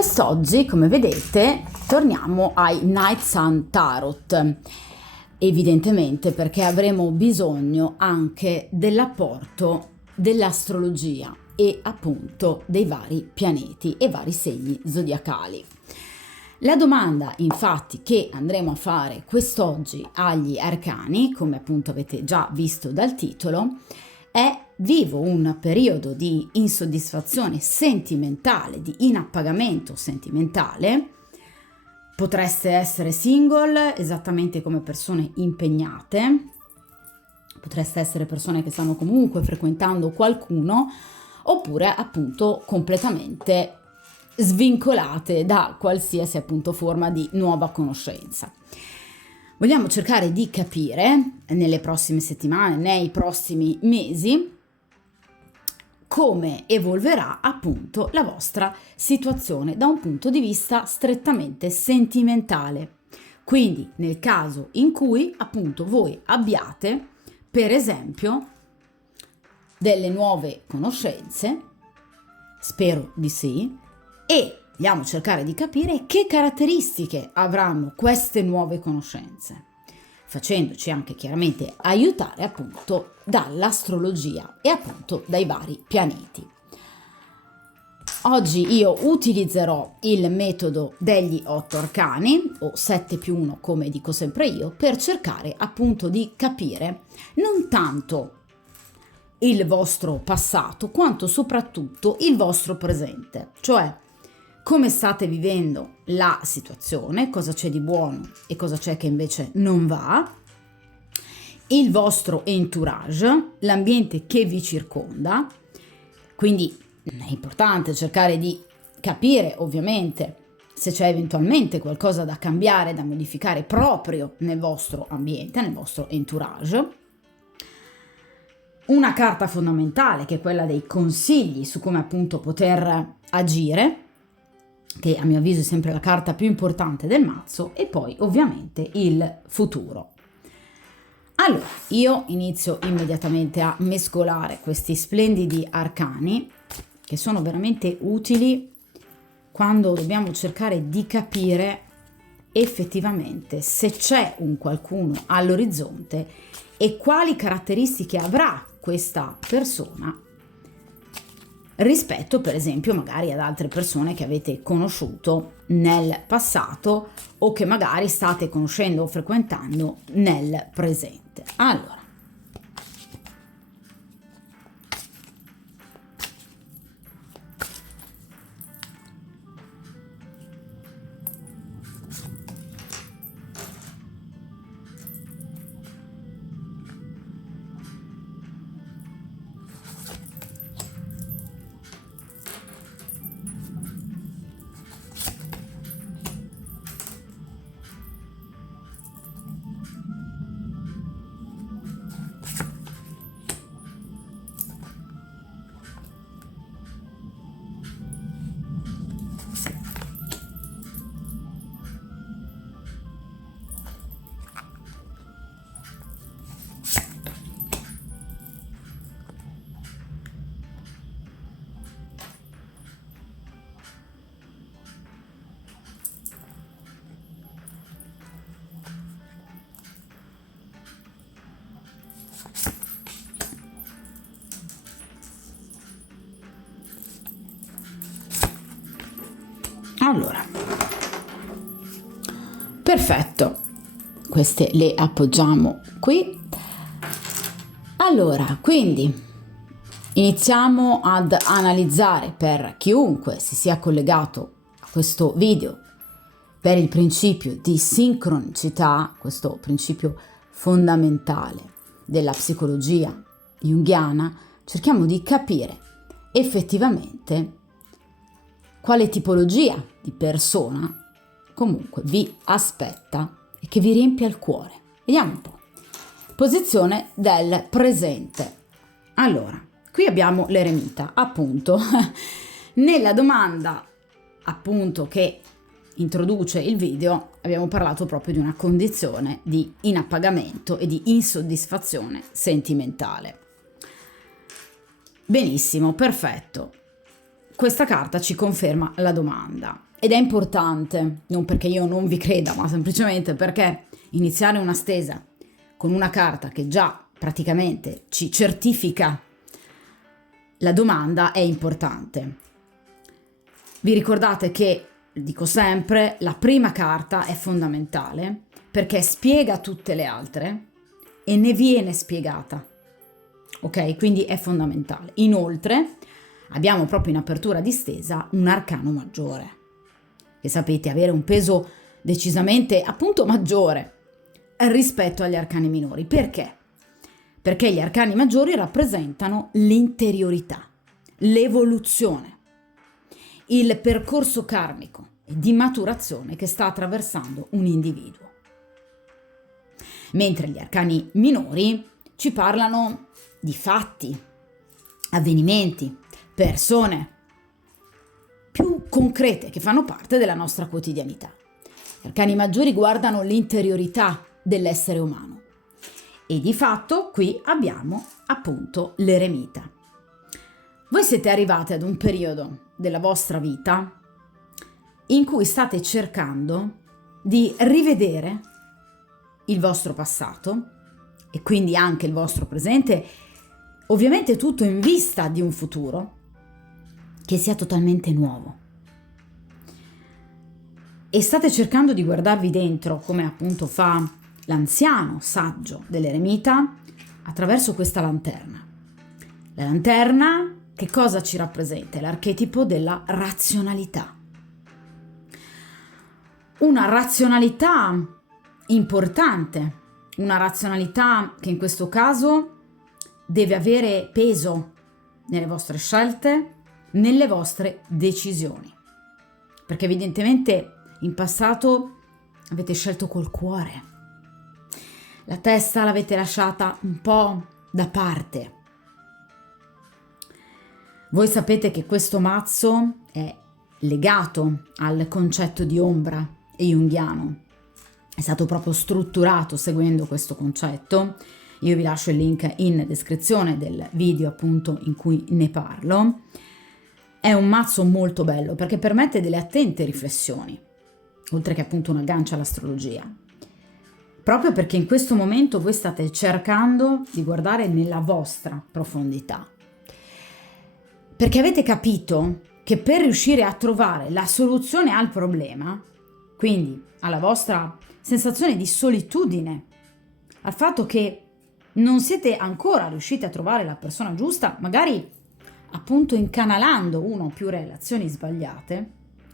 Quest'oggi, come vedete, torniamo ai Night Sun Tarot, evidentemente perché avremo bisogno anche dell'apporto dell'astrologia e appunto dei vari pianeti e vari segni zodiacali. La domanda infatti che andremo a fare quest'oggi agli arcani, come appunto avete già visto dal titolo, è: vivo un periodo di insoddisfazione sentimentale, di inappagamento sentimentale. Potreste essere single, esattamente come persone impegnate, potreste essere persone che stanno comunque frequentando qualcuno, oppure appunto completamente svincolate da qualsiasi appunto forma di nuova conoscenza. Vogliamo cercare di capire nelle prossime settimane, nei prossimi mesi, come evolverà appunto la vostra situazione da un punto di vista strettamente sentimentale. Quindi nel caso in cui appunto voi abbiate, per esempio, delle nuove conoscenze, spero di sì, e andiamo a cercare di capire che caratteristiche avranno queste nuove conoscenze, facendoci anche chiaramente aiutare appunto dall'astrologia e appunto dai vari pianeti. Oggi io utilizzerò il metodo degli 8 arcani, o 7+1 come dico sempre io, per cercare appunto di capire non tanto il vostro passato quanto soprattutto il vostro presente, cioè come state vivendo la situazione, cosa c'è di buono e cosa c'è che invece non va, il vostro entourage, l'ambiente che vi circonda. Quindi è importante cercare di capire ovviamente se c'è eventualmente qualcosa da cambiare, da modificare proprio nel vostro ambiente, nel vostro entourage. Una carta fondamentale che è quella dei consigli su come appunto poter agire, che a mio avviso è sempre la carta più importante del mazzo, e poi ovviamente il futuro. Allora, io inizio immediatamente a mescolare questi splendidi arcani che sono veramente utili quando dobbiamo cercare di capire effettivamente se c'è un qualcuno all'orizzonte e quali caratteristiche avrà questa persona rispetto per esempio magari ad altre persone che avete conosciuto nel passato o che magari state conoscendo o frequentando nel presente. Allora, perfetto, queste le appoggiamo qui. Allora, quindi iniziamo ad analizzare, per chiunque si sia collegato a questo video per il principio di sincronicità, questo principio fondamentale della psicologia junghiana. Cerchiamo di capire effettivamente quale tipologia di persona comunque vi aspetta e che vi riempie il cuore. Vediamo un po'. Posizione del presente. Allora, qui abbiamo l'eremita, appunto. Nella domanda appunto che introduce il video abbiamo parlato proprio di una condizione di inappagamento e di insoddisfazione sentimentale. Benissimo, perfetto. questa carta ci conferma la domanda ed è importante, non perché io non vi creda, ma semplicemente perché iniziare una stesa con una carta che già praticamente ci certifica la domanda è importante. Vi ricordate che, dico sempre, la prima carta è fondamentale perché spiega tutte le altre e ne viene spiegata. Ok? Quindi è fondamentale. Inoltre abbiamo proprio in apertura di stesa un arcano maggiore, che sapete avere un peso decisamente appunto maggiore rispetto agli arcani minori. Perché? Perché gli arcani maggiori rappresentano l'interiorità, l'evoluzione, il percorso karmico di maturazione che sta attraversando un individuo. Mentre gli arcani minori ci parlano di fatti, avvenimenti, persone più concrete che fanno parte della nostra quotidianità. Gli arcani maggiori guardano l'interiorità dell'essere umano e di fatto qui abbiamo appunto l'eremita. Voi siete arrivati ad un periodo della vostra vita in cui state cercando di rivedere il vostro passato e quindi anche il vostro presente, ovviamente tutto in vista di un futuro che sia totalmente nuovo. E state cercando di guardarvi dentro, come appunto fa l'anziano saggio dell'eremita, attraverso questa lanterna. La lanterna che cosa ci rappresenta? È l'archetipo della razionalità. Una razionalità importante, una razionalità che in questo caso deve avere peso nelle vostre scelte, nelle vostre decisioni. Perché evidentemente in passato avete scelto col cuore. La testa l'avete lasciata un po' da parte. Voi sapete che questo mazzo è legato al concetto di ombra e junghiano. È stato proprio strutturato seguendo questo concetto. Io vi lascio il link in descrizione del video appunto in cui ne parlo. È un mazzo molto bello perché permette delle attente riflessioni, oltre che appunto un aggancio all'astrologia. Proprio perché in questo momento voi state cercando di guardare nella vostra profondità. Perché avete capito che per riuscire a trovare la soluzione al problema, quindi alla vostra sensazione di solitudine, al fatto che non siete ancora riusciti a trovare la persona giusta, magari appunto incanalando una o più relazioni sbagliate,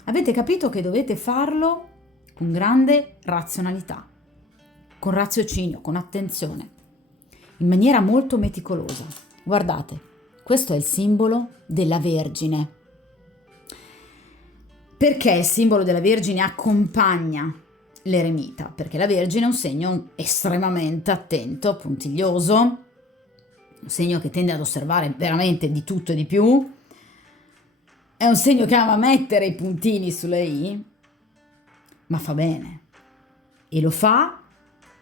avete capito che dovete farlo con grande razionalità, con raziocinio, con attenzione, in maniera molto meticolosa. Guardate, questo è il simbolo della Vergine. Perché il simbolo della Vergine accompagna l'eremita? Perché la Vergine è un segno estremamente attento, puntiglioso, un segno che tende ad osservare veramente di tutto e di più, è un segno che ama mettere i puntini sulle i, ma fa bene. E lo fa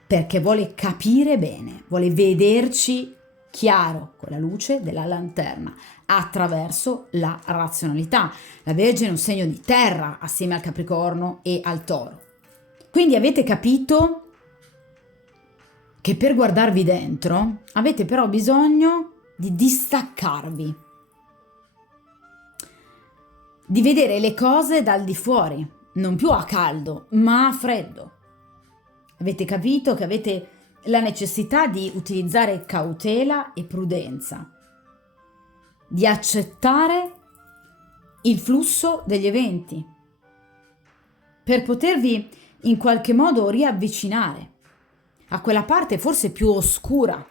perché vuole capire bene, vuole vederci chiaro con la luce della lanterna, attraverso la razionalità. La Vergine è un segno di terra assieme al Capricorno e al Toro. Quindi avete capito che per guardarvi dentro avete però bisogno di distaccarvi, di vedere le cose dal di fuori, non più a caldo, ma a freddo. Avete capito che avete la necessità di utilizzare cautela e prudenza, di accettare il flusso degli eventi, per potervi in qualche modo riavvicinare a quella parte forse più oscura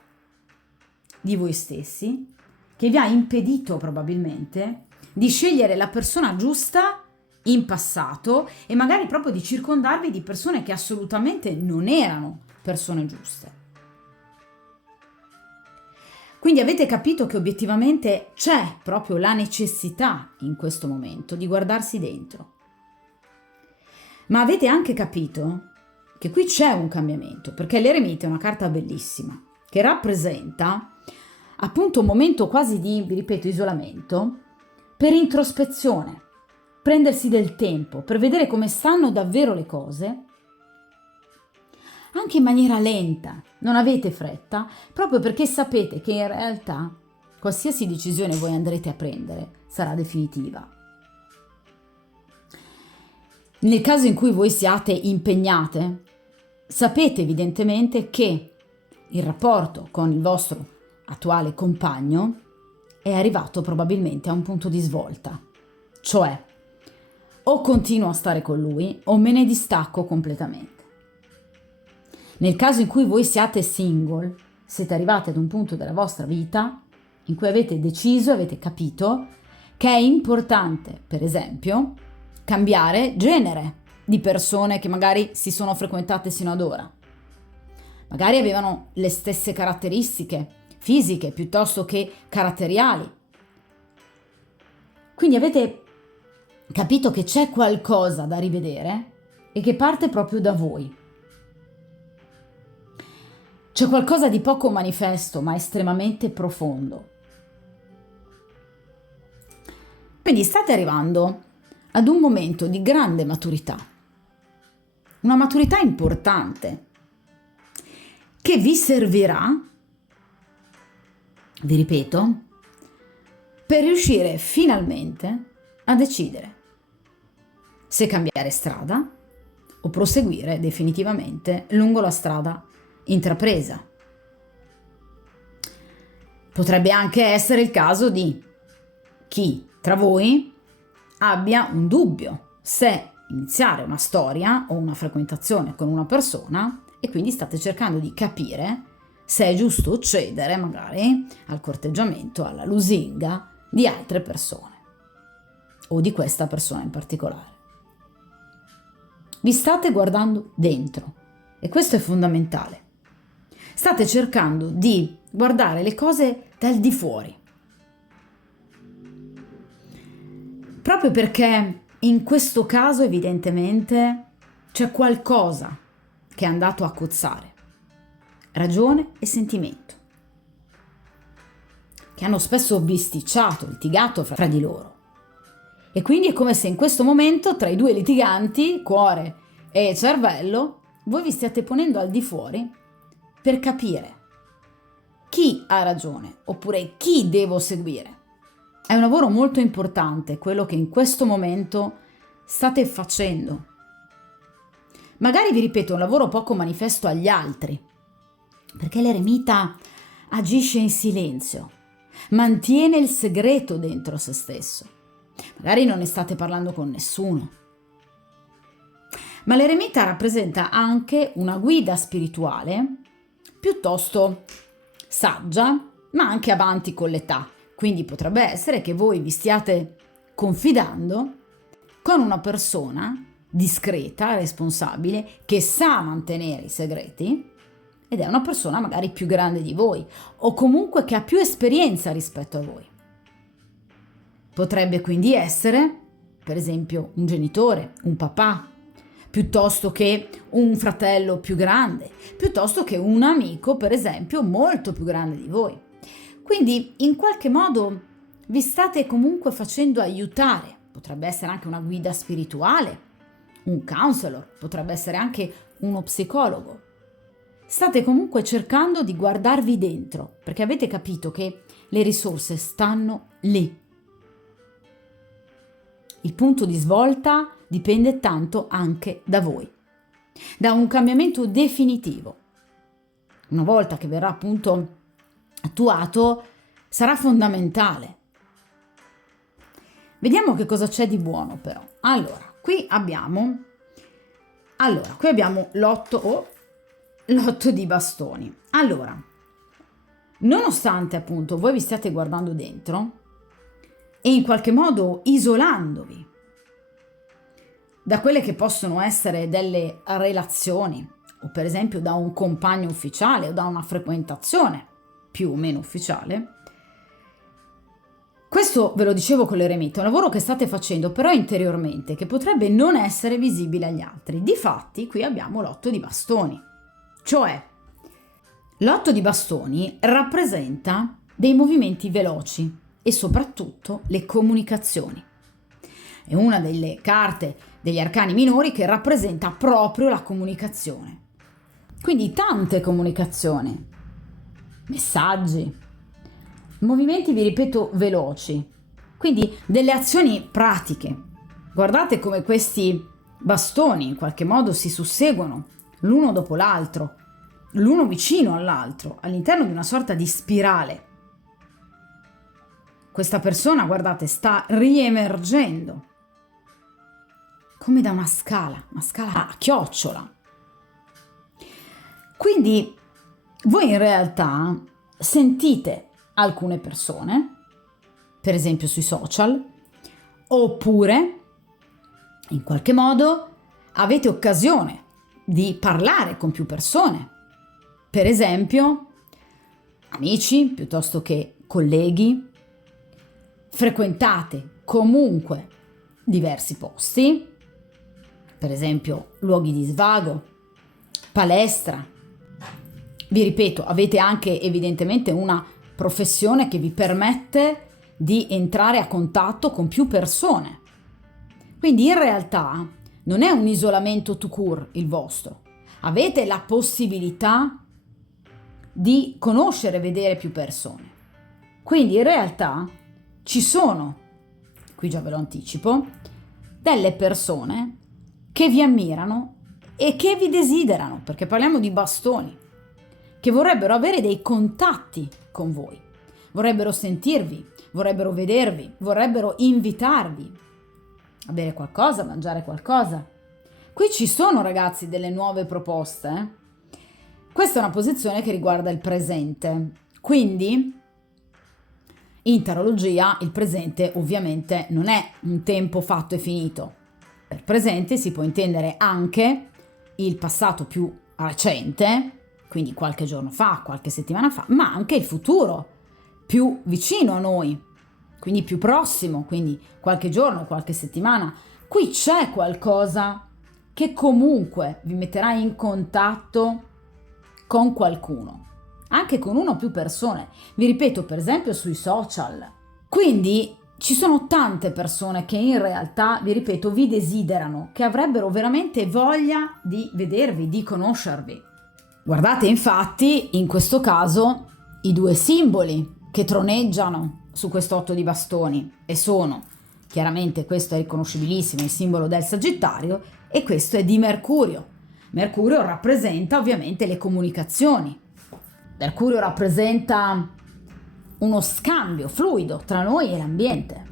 di voi stessi, che vi ha impedito probabilmente di scegliere la persona giusta in passato e magari proprio di circondarvi di persone che assolutamente non erano persone giuste. Quindi avete capito che obiettivamente c'è proprio la necessità in questo momento di guardarsi dentro. Ma avete anche capito che qui c'è un cambiamento, perché l'eremita è una carta bellissima che rappresenta appunto un momento quasi di, vi ripeto, isolamento, per introspezione, prendersi del tempo per vedere come stanno davvero le cose, anche in maniera lenta, non avete fretta, proprio perché sapete che in realtà qualsiasi decisione voi andrete a prendere sarà definitiva. Nel caso in cui voi siate impegnate, sapete evidentemente che il rapporto con il vostro attuale compagno è arrivato probabilmente a un punto di svolta, cioè o continuo a stare con lui o me ne distacco completamente. Nel caso in cui voi siate single, siete arrivati ad un punto della vostra vita in cui avete deciso, avete capito che è importante, per esempio, cambiare genere di persone che magari si sono frequentate sino ad ora. Magari avevano le stesse caratteristiche fisiche piuttosto che caratteriali. Quindi avete capito che c'è qualcosa da rivedere e che parte proprio da voi. C'è qualcosa di poco manifesto ma estremamente profondo. Quindi state arrivando ad un momento di grande maturità, una maturità importante che vi servirà, vi ripeto, per riuscire finalmente a decidere se cambiare strada o proseguire definitivamente lungo la strada intrapresa. Potrebbe anche essere il caso di chi tra voi abbia un dubbio se iniziare una storia o una frequentazione con una persona e quindi state cercando di capire se è giusto cedere magari al corteggiamento, alla lusinga di altre persone o di questa persona in particolare. Vi state guardando dentro e questo è fondamentale. State cercando di guardare le cose dal di fuori. Proprio perché in questo caso evidentemente c'è qualcosa che è andato a cozzare. Ragione e sentimento, che hanno spesso bisticciato, litigato fra di loro. E quindi è come se in questo momento tra i due litiganti, cuore e cervello, voi vi stiate ponendo al di fuori per capire chi ha ragione oppure chi devo seguire. È un lavoro molto importante quello che in questo momento state facendo. Magari vi ripeto, un lavoro poco manifesto agli altri, perché l'eremita agisce in silenzio, mantiene il segreto dentro se stesso. Magari non ne state parlando con nessuno. Ma l'eremita rappresenta anche una guida spirituale piuttosto saggia, ma anche avanti con l'età. Quindi potrebbe essere che voi vi stiate confidando con una persona discreta, responsabile, che sa mantenere i segreti ed è una persona magari più grande di voi o comunque che ha più esperienza rispetto a voi. Potrebbe quindi essere, per esempio, un genitore, un papà, piuttosto che un fratello più grande, piuttosto che un amico, per esempio, molto più grande di voi. Quindi in qualche modo vi state comunque facendo aiutare. Potrebbe essere anche una guida spirituale, un counselor, potrebbe essere anche uno psicologo. State comunque cercando di guardarvi dentro, perché avete capito che le risorse stanno lì. Il punto di svolta dipende tanto anche da voi, da un cambiamento definitivo. Una volta che verrà appunto attuato, sarà fondamentale. Vediamo che cosa c'è di buono però. Allora, qui abbiamo l'otto di bastoni. Allora, nonostante appunto voi vi stiate guardando dentro e in qualche modo isolandovi da quelle che possono essere delle relazioni o per esempio da un compagno ufficiale o da una frequentazione più o meno ufficiale, questo ve lo dicevo con l'eremita, è un lavoro che state facendo però interiormente, che potrebbe non essere visibile agli altri. Difatti qui abbiamo l'otto di bastoni, cioè l'otto di bastoni rappresenta dei movimenti veloci, e soprattutto le comunicazioni. È una delle carte degli arcani minori che rappresenta proprio la comunicazione. Quindi tante comunicazioni, messaggi, movimenti, vi ripeto, veloci, quindi delle azioni pratiche. Guardate come questi bastoni in qualche modo si susseguono l'uno dopo l'altro, l'uno vicino all'altro, all'interno di una sorta di spirale. Questa persona, guardate, sta riemergendo come da una scala a chiocciola. Quindi voi in realtà sentite alcune persone, per esempio sui social, oppure in qualche modo avete occasione di parlare con più persone, per esempio amici piuttosto che colleghi, frequentate comunque diversi posti, per esempio luoghi di svago, palestra. Vi ripeto, avete anche evidentemente una professione che vi permette di entrare a contatto con più persone. Quindi in realtà non è un isolamento tout court il vostro. Avete la possibilità di conoscere e vedere più persone. Quindi in realtà ci sono, qui già ve lo anticipo, delle persone che vi ammirano e che vi desiderano, perché parliamo di bastoni, che vorrebbero avere dei contatti con voi, vorrebbero sentirvi, vorrebbero vedervi, vorrebbero invitarvi a bere qualcosa, a mangiare qualcosa. Qui ci sono, ragazzi, delle nuove proposte. Questa è una posizione che riguarda il presente, quindi in tarologia il presente ovviamente non è un tempo fatto e finito. Per presente si può intendere anche il passato più recente, quindi qualche giorno fa, qualche settimana fa, ma anche il futuro più vicino a noi, quindi più prossimo, quindi qualche giorno, qualche settimana. Qui c'è qualcosa che comunque vi metterà in contatto con qualcuno, anche con una o più persone. Vi ripeto, per esempio sui social. Quindi ci sono tante persone che in realtà, vi ripeto, vi desiderano, che avrebbero veramente voglia di vedervi, di conoscervi. Guardate infatti in questo caso i due simboli che troneggiano su questo 8 di bastoni, e sono, chiaramente questo è riconoscibilissimo, il simbolo del Sagittario, e questo è di Mercurio. Mercurio rappresenta ovviamente le comunicazioni. Mercurio rappresenta uno scambio fluido tra noi e l'ambiente,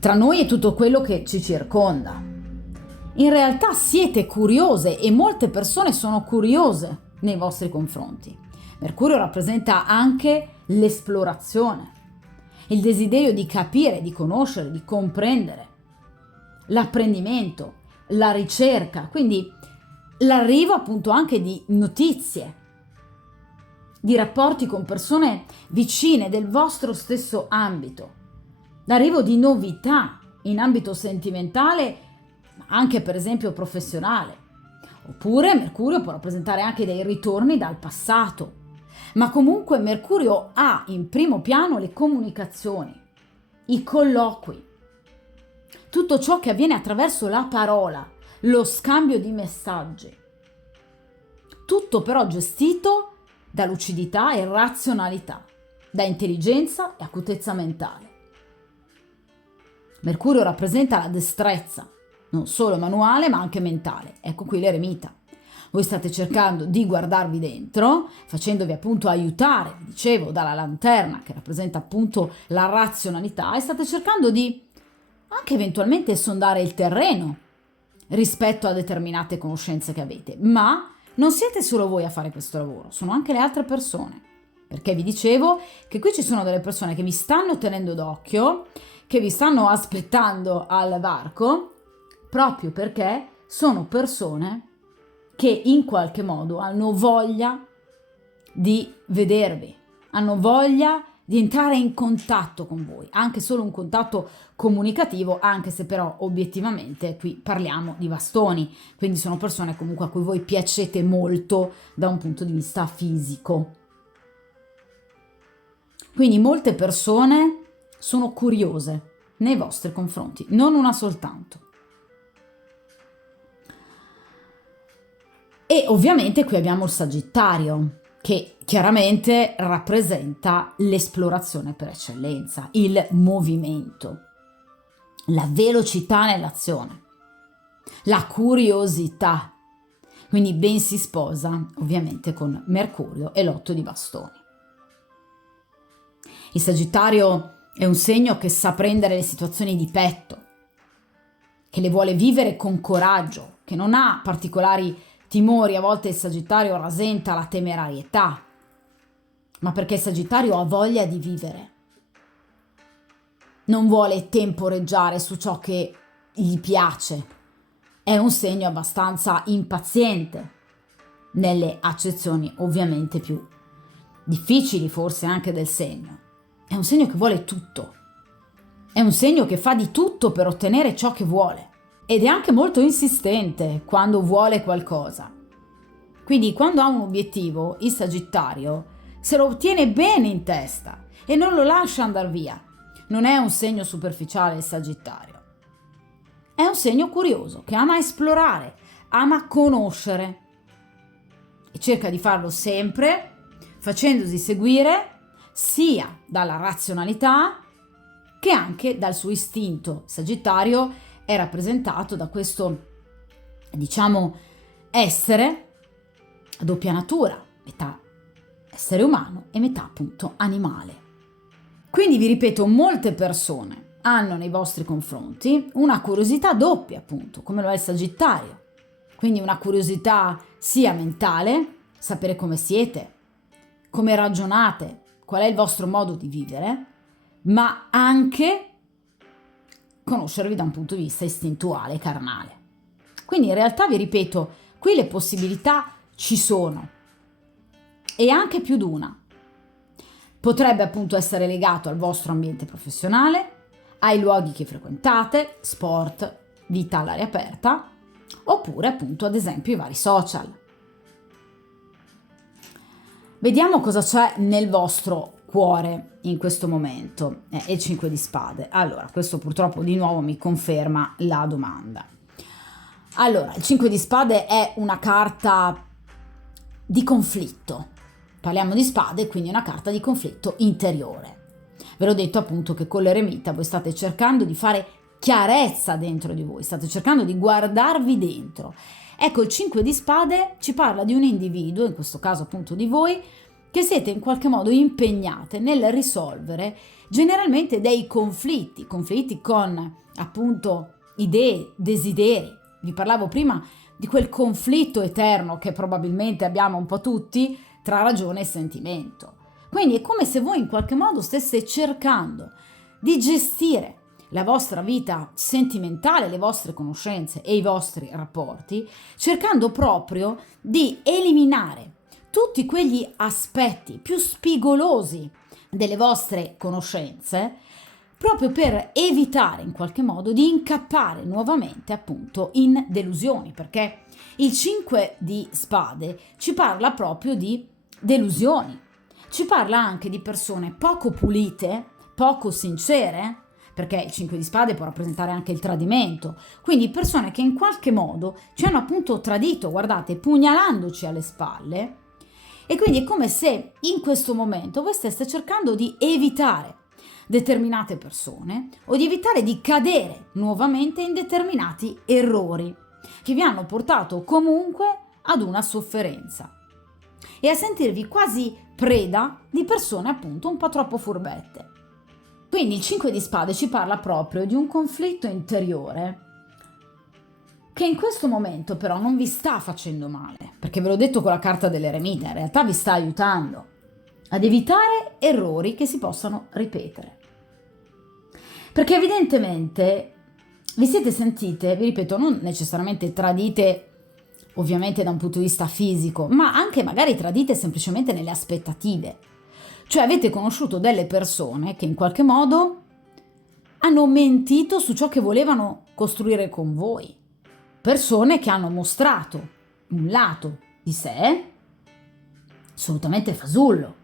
tra noi e tutto quello che ci circonda. In realtà siete curiose e molte persone sono curiose nei vostri confronti. Mercurio rappresenta anche l'esplorazione, il desiderio di capire, di conoscere, di comprendere, l'apprendimento, la ricerca, quindi l'arrivo appunto anche di notizie, di rapporti con persone vicine del vostro stesso ambito, l'arrivo di novità in ambito sentimentale, ma anche per esempio professionale. Oppure Mercurio può rappresentare anche dei ritorni dal passato, ma comunque Mercurio ha in primo piano le comunicazioni, i colloqui, tutto ciò che avviene attraverso la parola, lo scambio di messaggi. Tutto però gestito da lucidità e razionalità, da intelligenza e acutezza mentale. Mercurio rappresenta la destrezza, non solo manuale ma anche mentale. Ecco qui l'eremita. Voi state cercando di guardarvi dentro, facendovi appunto aiutare, dicevo, dalla lanterna che rappresenta appunto la razionalità, e state cercando di anche eventualmente sondare il terreno rispetto a determinate conoscenze che avete, ma non siete solo voi a fare questo lavoro, sono anche le altre persone, perché vi dicevo che qui ci sono delle persone che vi stanno tenendo d'occhio, che vi stanno aspettando al varco, proprio perché sono persone che in qualche modo hanno voglia di vedervi, hanno voglia di entrare in contatto con voi, anche solo un contatto comunicativo, anche se però obiettivamente qui parliamo di bastoni, quindi sono persone comunque a cui voi piacete molto da un punto di vista fisico. Quindi molte persone sono curiose nei vostri confronti, non una soltanto. E ovviamente qui abbiamo il Sagittario, che chiaramente rappresenta l'esplorazione per eccellenza, il movimento, la velocità nell'azione, la curiosità. Quindi ben si sposa ovviamente con Mercurio e l'8 di bastoni. Il Sagittario è un segno che sa prendere le situazioni di petto, che le vuole vivere con coraggio, che non ha particolari timori. A volte il Sagittario rasenta la temerarietà, ma perché il Sagittario ha voglia di vivere. Non vuole temporeggiare su ciò che gli piace. È un segno abbastanza impaziente, nelle accezioni ovviamente più difficili forse anche del segno. È un segno che vuole tutto. È un segno che fa di tutto per ottenere ciò che vuole. Ed è anche molto insistente quando vuole qualcosa. Quindi quando ha un obiettivo, il Sagittario se lo tiene bene in testa e non lo lascia andare via. Non è un segno superficiale il Sagittario. È un segno curioso che ama esplorare, ama conoscere e cerca di farlo sempre facendosi seguire sia dalla razionalità che anche dal suo istinto. Sagittario è rappresentato da questo, diciamo, essere a doppia natura, metà essere umano e metà appunto animale. Quindi vi ripeto, molte persone hanno nei vostri confronti una curiosità doppia, appunto, come lo è il Sagittario. Quindi una curiosità sia mentale, sapere come siete, come ragionate, qual è il vostro modo di vivere, ma anche conoscervi da un punto di vista istintuale, carnale. Quindi in realtà vi ripeto, qui le possibilità ci sono e anche più d'una. Potrebbe appunto essere legato al vostro ambiente professionale, ai luoghi che frequentate, sport, vita all'aria aperta, oppure appunto ad esempio i vari social. Vediamo cosa c'è nel vostro cuore in questo momento. Il 5 di spade. Allora, questo purtroppo di nuovo mi conferma la domanda. Allora, il 5 di spade è una carta di conflitto. Parliamo di spade, quindi una carta di conflitto interiore. Ve l'ho detto appunto che con l'eremita voi state cercando di fare chiarezza dentro di voi, state cercando di guardarvi dentro. Ecco, il 5 di spade ci parla di un individuo, in questo caso appunto di voi, che siete in qualche modo impegnate nel risolvere generalmente dei conflitti con appunto idee, desideri. Vi parlavo prima di quel conflitto eterno che probabilmente abbiamo un po' tutti tra ragione e sentimento. Quindi è come se voi in qualche modo stesse cercando di gestire la vostra vita sentimentale, le vostre conoscenze e i vostri rapporti, cercando proprio di eliminare tutti quegli aspetti più spigolosi delle vostre conoscenze, proprio per evitare in qualche modo di incappare nuovamente appunto in delusioni, perché il 5 di spade ci parla proprio di delusioni, ci parla anche di persone poco pulite, poco sincere, perché il 5 di spade può rappresentare anche il tradimento, quindi persone che in qualche modo ci hanno appunto tradito, guardate, pugnalandoci alle spalle, e quindi è come se in questo momento voi steste cercando di evitare determinate persone o di evitare di cadere nuovamente in determinati errori che vi hanno portato comunque ad una sofferenza e a sentirvi quasi preda di persone appunto un po' troppo furbette. Quindi il 5 di spade ci parla proprio di un conflitto interiore che in questo momento però non vi sta facendo male, perché ve l'ho detto con la carta dell'eremita, in realtà vi sta aiutando ad evitare errori che si possano ripetere. Perché evidentemente vi siete sentite, vi ripeto, non necessariamente tradite ovviamente da un punto di vista fisico, ma anche magari tradite semplicemente nelle aspettative. Cioè avete conosciuto delle persone che in qualche modo hanno mentito su ciò che volevano costruire con voi. Persone che hanno mostrato un lato di sé assolutamente fasullo.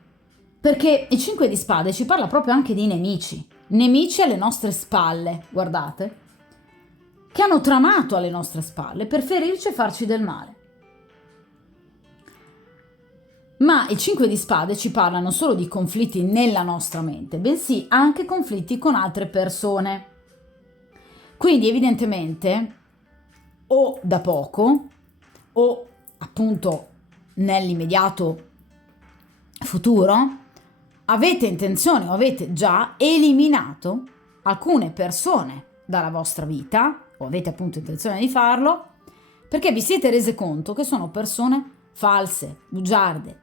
Perché il 5 di spade ci parla proprio anche di nemici alle nostre spalle, guardate, che hanno tramato alle nostre spalle per ferirci e farci del male. Ma il 5 di spade ci parla non solo di conflitti nella nostra mente, bensì anche conflitti con altre persone. Quindi evidentemente o da poco o appunto nell'immediato futuro avete intenzione o avete già eliminato alcune persone dalla vostra vita, o avete appunto intenzione di farlo, perché vi siete resi conto che sono persone false, bugiarde,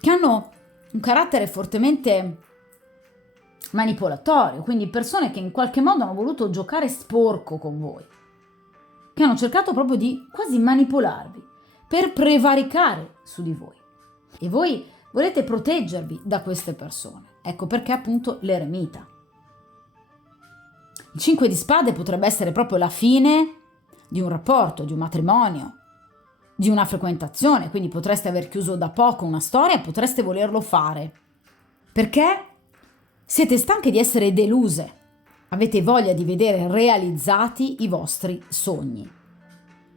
che hanno un carattere fortemente manipolatorio, quindi persone che in qualche modo hanno voluto giocare sporco con voi, che hanno cercato proprio di quasi manipolarvi per prevaricare su di voi. E voi volete proteggervi da queste persone. Ecco perché appunto l'eremita. Il 5 di spade potrebbe essere proprio la fine di un rapporto, di un matrimonio, di una frequentazione, quindi potreste aver chiuso da poco una storia e potreste volerlo fare. Perché siete stanche di essere deluse, avete voglia di vedere realizzati i vostri sogni,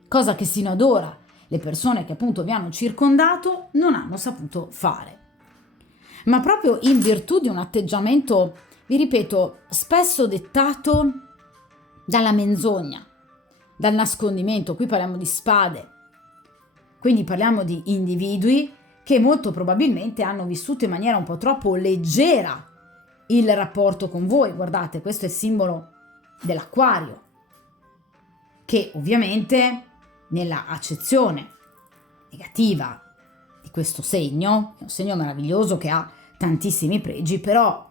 cosa che sino ad ora le persone che appunto vi hanno circondato non hanno saputo fare. Ma proprio in virtù di un atteggiamento, vi ripeto, spesso dettato dalla menzogna, dal nascondimento. Qui parliamo di spade, quindi parliamo di individui che molto probabilmente hanno vissuto in maniera un po' troppo leggera il rapporto con voi. Guardate, questo è il simbolo dell'acquario, che ovviamente nella accezione negativa di questo segno, è un segno meraviglioso che ha tantissimi pregi, però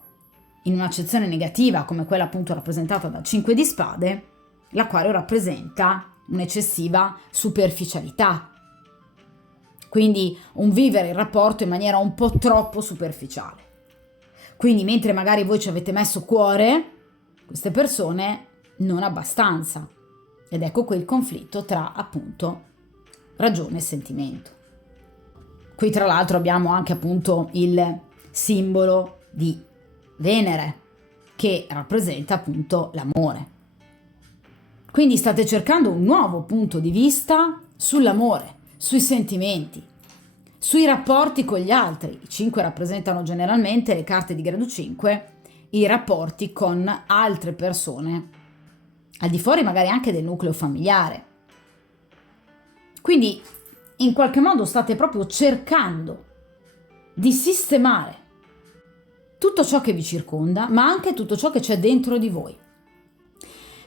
in un'accezione negativa come quella appunto rappresentata dal 5 di spade, l'acquario rappresenta un'eccessiva superficialità, quindi un vivere il rapporto in maniera un po' troppo superficiale. Quindi mentre magari voi ci avete messo cuore, queste persone non abbastanza. Ed ecco qui il conflitto tra appunto ragione e sentimento. Qui tra l'altro abbiamo anche appunto il simbolo di Venere, che rappresenta appunto l'amore. Quindi state cercando un nuovo punto di vista sull'amore, sui sentimenti, sui rapporti con gli altri. I 5 rappresentano generalmente, le carte di grado 5, i rapporti con altre persone, al di fuori magari anche del nucleo familiare. Quindi in qualche modo state proprio cercando di sistemare tutto ciò che vi circonda, ma anche tutto ciò che c'è dentro di voi.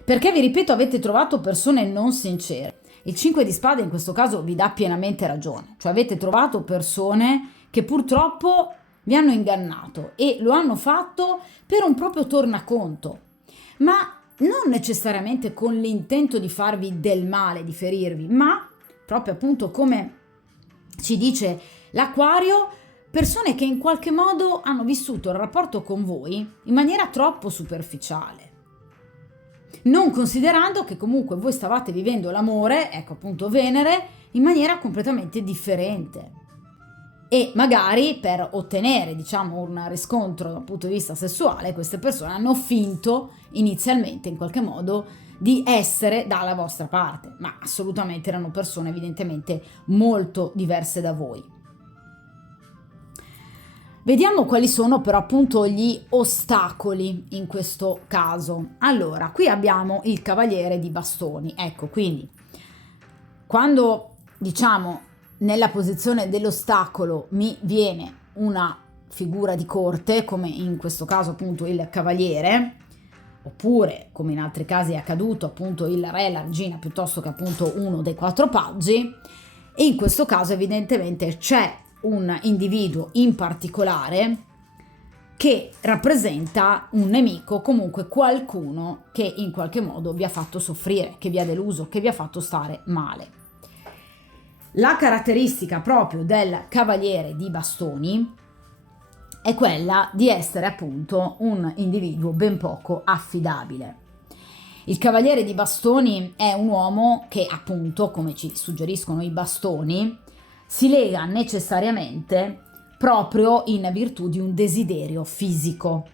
Perché vi ripeto, avete trovato persone non sincere. Il 5 di spade in questo caso vi dà pienamente ragione, cioè avete trovato persone che purtroppo vi hanno ingannato e lo hanno fatto per un proprio tornaconto, ma non necessariamente con l'intento di farvi del male, di ferirvi, ma proprio appunto come ci dice l'acquario, persone che in qualche modo hanno vissuto il rapporto con voi in maniera troppo superficiale, non considerando che comunque voi stavate vivendo l'amore, ecco appunto Venere, in maniera completamente differente. E magari per ottenere, diciamo, un riscontro dal punto di vista sessuale, queste persone hanno finto inizialmente in qualche modo di essere dalla vostra parte, ma assolutamente erano persone evidentemente molto diverse da voi. Vediamo quali sono però appunto gli ostacoli in questo caso. Allora, qui abbiamo il cavaliere di bastoni. Ecco, quindi quando diciamo nella posizione dell'ostacolo mi viene una figura di corte, come in questo caso appunto il cavaliere, oppure come in altri casi è accaduto appunto il re, la regina, piuttosto che appunto uno dei 4 paggi, e in questo caso evidentemente c'è un individuo in particolare che rappresenta un nemico, comunque qualcuno che in qualche modo vi ha fatto soffrire, che vi ha deluso, che vi ha fatto stare male. La caratteristica proprio del cavaliere di bastoni è quella di essere appunto un individuo ben poco affidabile. Il cavaliere di bastoni è un uomo che appunto, come ci suggeriscono i bastoni, si lega necessariamente proprio in virtù di un desiderio fisico.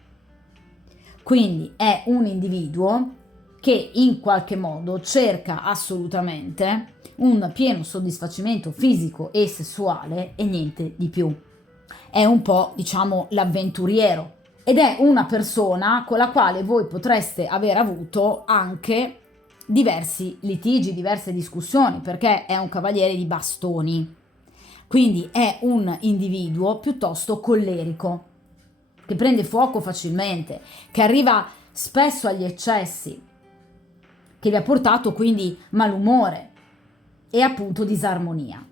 Quindi è un individuo che in qualche modo cerca assolutamente un pieno soddisfacimento fisico e sessuale e niente di più. È un po', diciamo, l'avventuriero ed è una persona con la quale voi potreste aver avuto anche diversi litigi, diverse discussioni, perché è un cavaliere di bastoni. Quindi è un individuo piuttosto collerico, che prende fuoco facilmente, che arriva spesso agli eccessi, che vi ha portato quindi malumore e appunto disarmonia.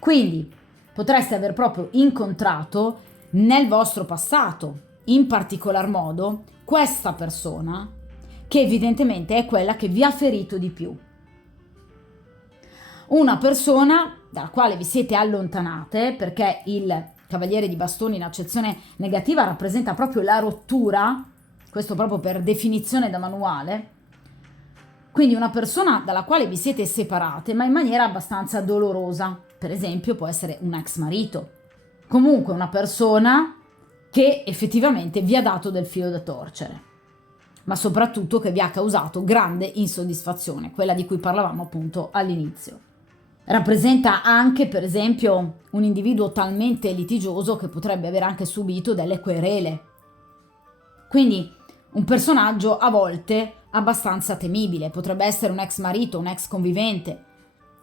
Quindi potreste aver proprio incontrato nel vostro passato, in particolar modo, questa persona che evidentemente è quella che vi ha ferito di più. Una persona dalla quale vi siete allontanate, perché il cavaliere di bastoni in accezione negativa rappresenta proprio la rottura, questo proprio per definizione da manuale. Quindi una persona dalla quale vi siete separate, ma in maniera abbastanza dolorosa. Per esempio può essere un ex marito. Comunque una persona che effettivamente vi ha dato del filo da torcere, ma soprattutto che vi ha causato grande insoddisfazione, quella di cui parlavamo appunto all'inizio. Rappresenta anche, per esempio, un individuo talmente litigioso che potrebbe aver anche subito delle querele. Quindi un personaggio a volte abbastanza temibile, potrebbe essere un ex marito, un ex convivente,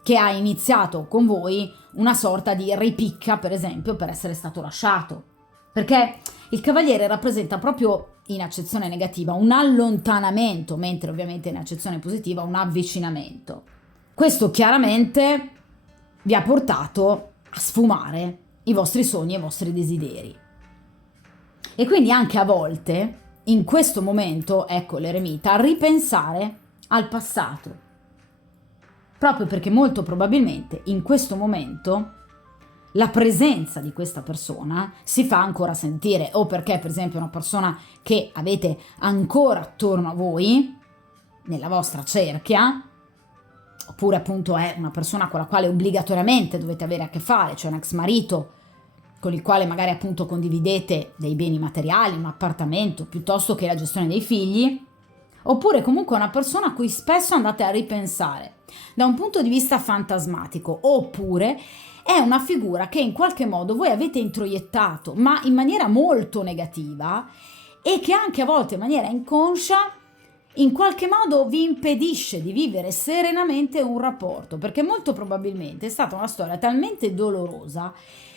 che ha iniziato con voi una sorta di ripicca, per esempio, per essere stato lasciato. Perché il cavaliere rappresenta proprio in accezione negativa un allontanamento, mentre ovviamente in accezione positiva un avvicinamento. Questo chiaramente vi ha portato a sfumare i vostri sogni e i vostri desideri. E quindi anche a volte, in questo momento, ecco l'eremita, ripensare al passato. Proprio perché molto probabilmente in questo momento la presenza di questa persona si fa ancora sentire, o perché per esempio è una persona che avete ancora attorno a voi, nella vostra cerchia, oppure appunto è una persona con la quale obbligatoriamente dovete avere a che fare, cioè un ex marito con il quale magari appunto condividete dei beni materiali, un appartamento, piuttosto che la gestione dei figli, oppure comunque una persona a cui spesso andate a ripensare da un punto di vista fantasmatico, oppure è una figura che in qualche modo voi avete introiettato, ma in maniera molto negativa e che anche a volte in maniera inconscia in qualche modo vi impedisce di vivere serenamente un rapporto, perché molto probabilmente è stata una storia talmente dolorosa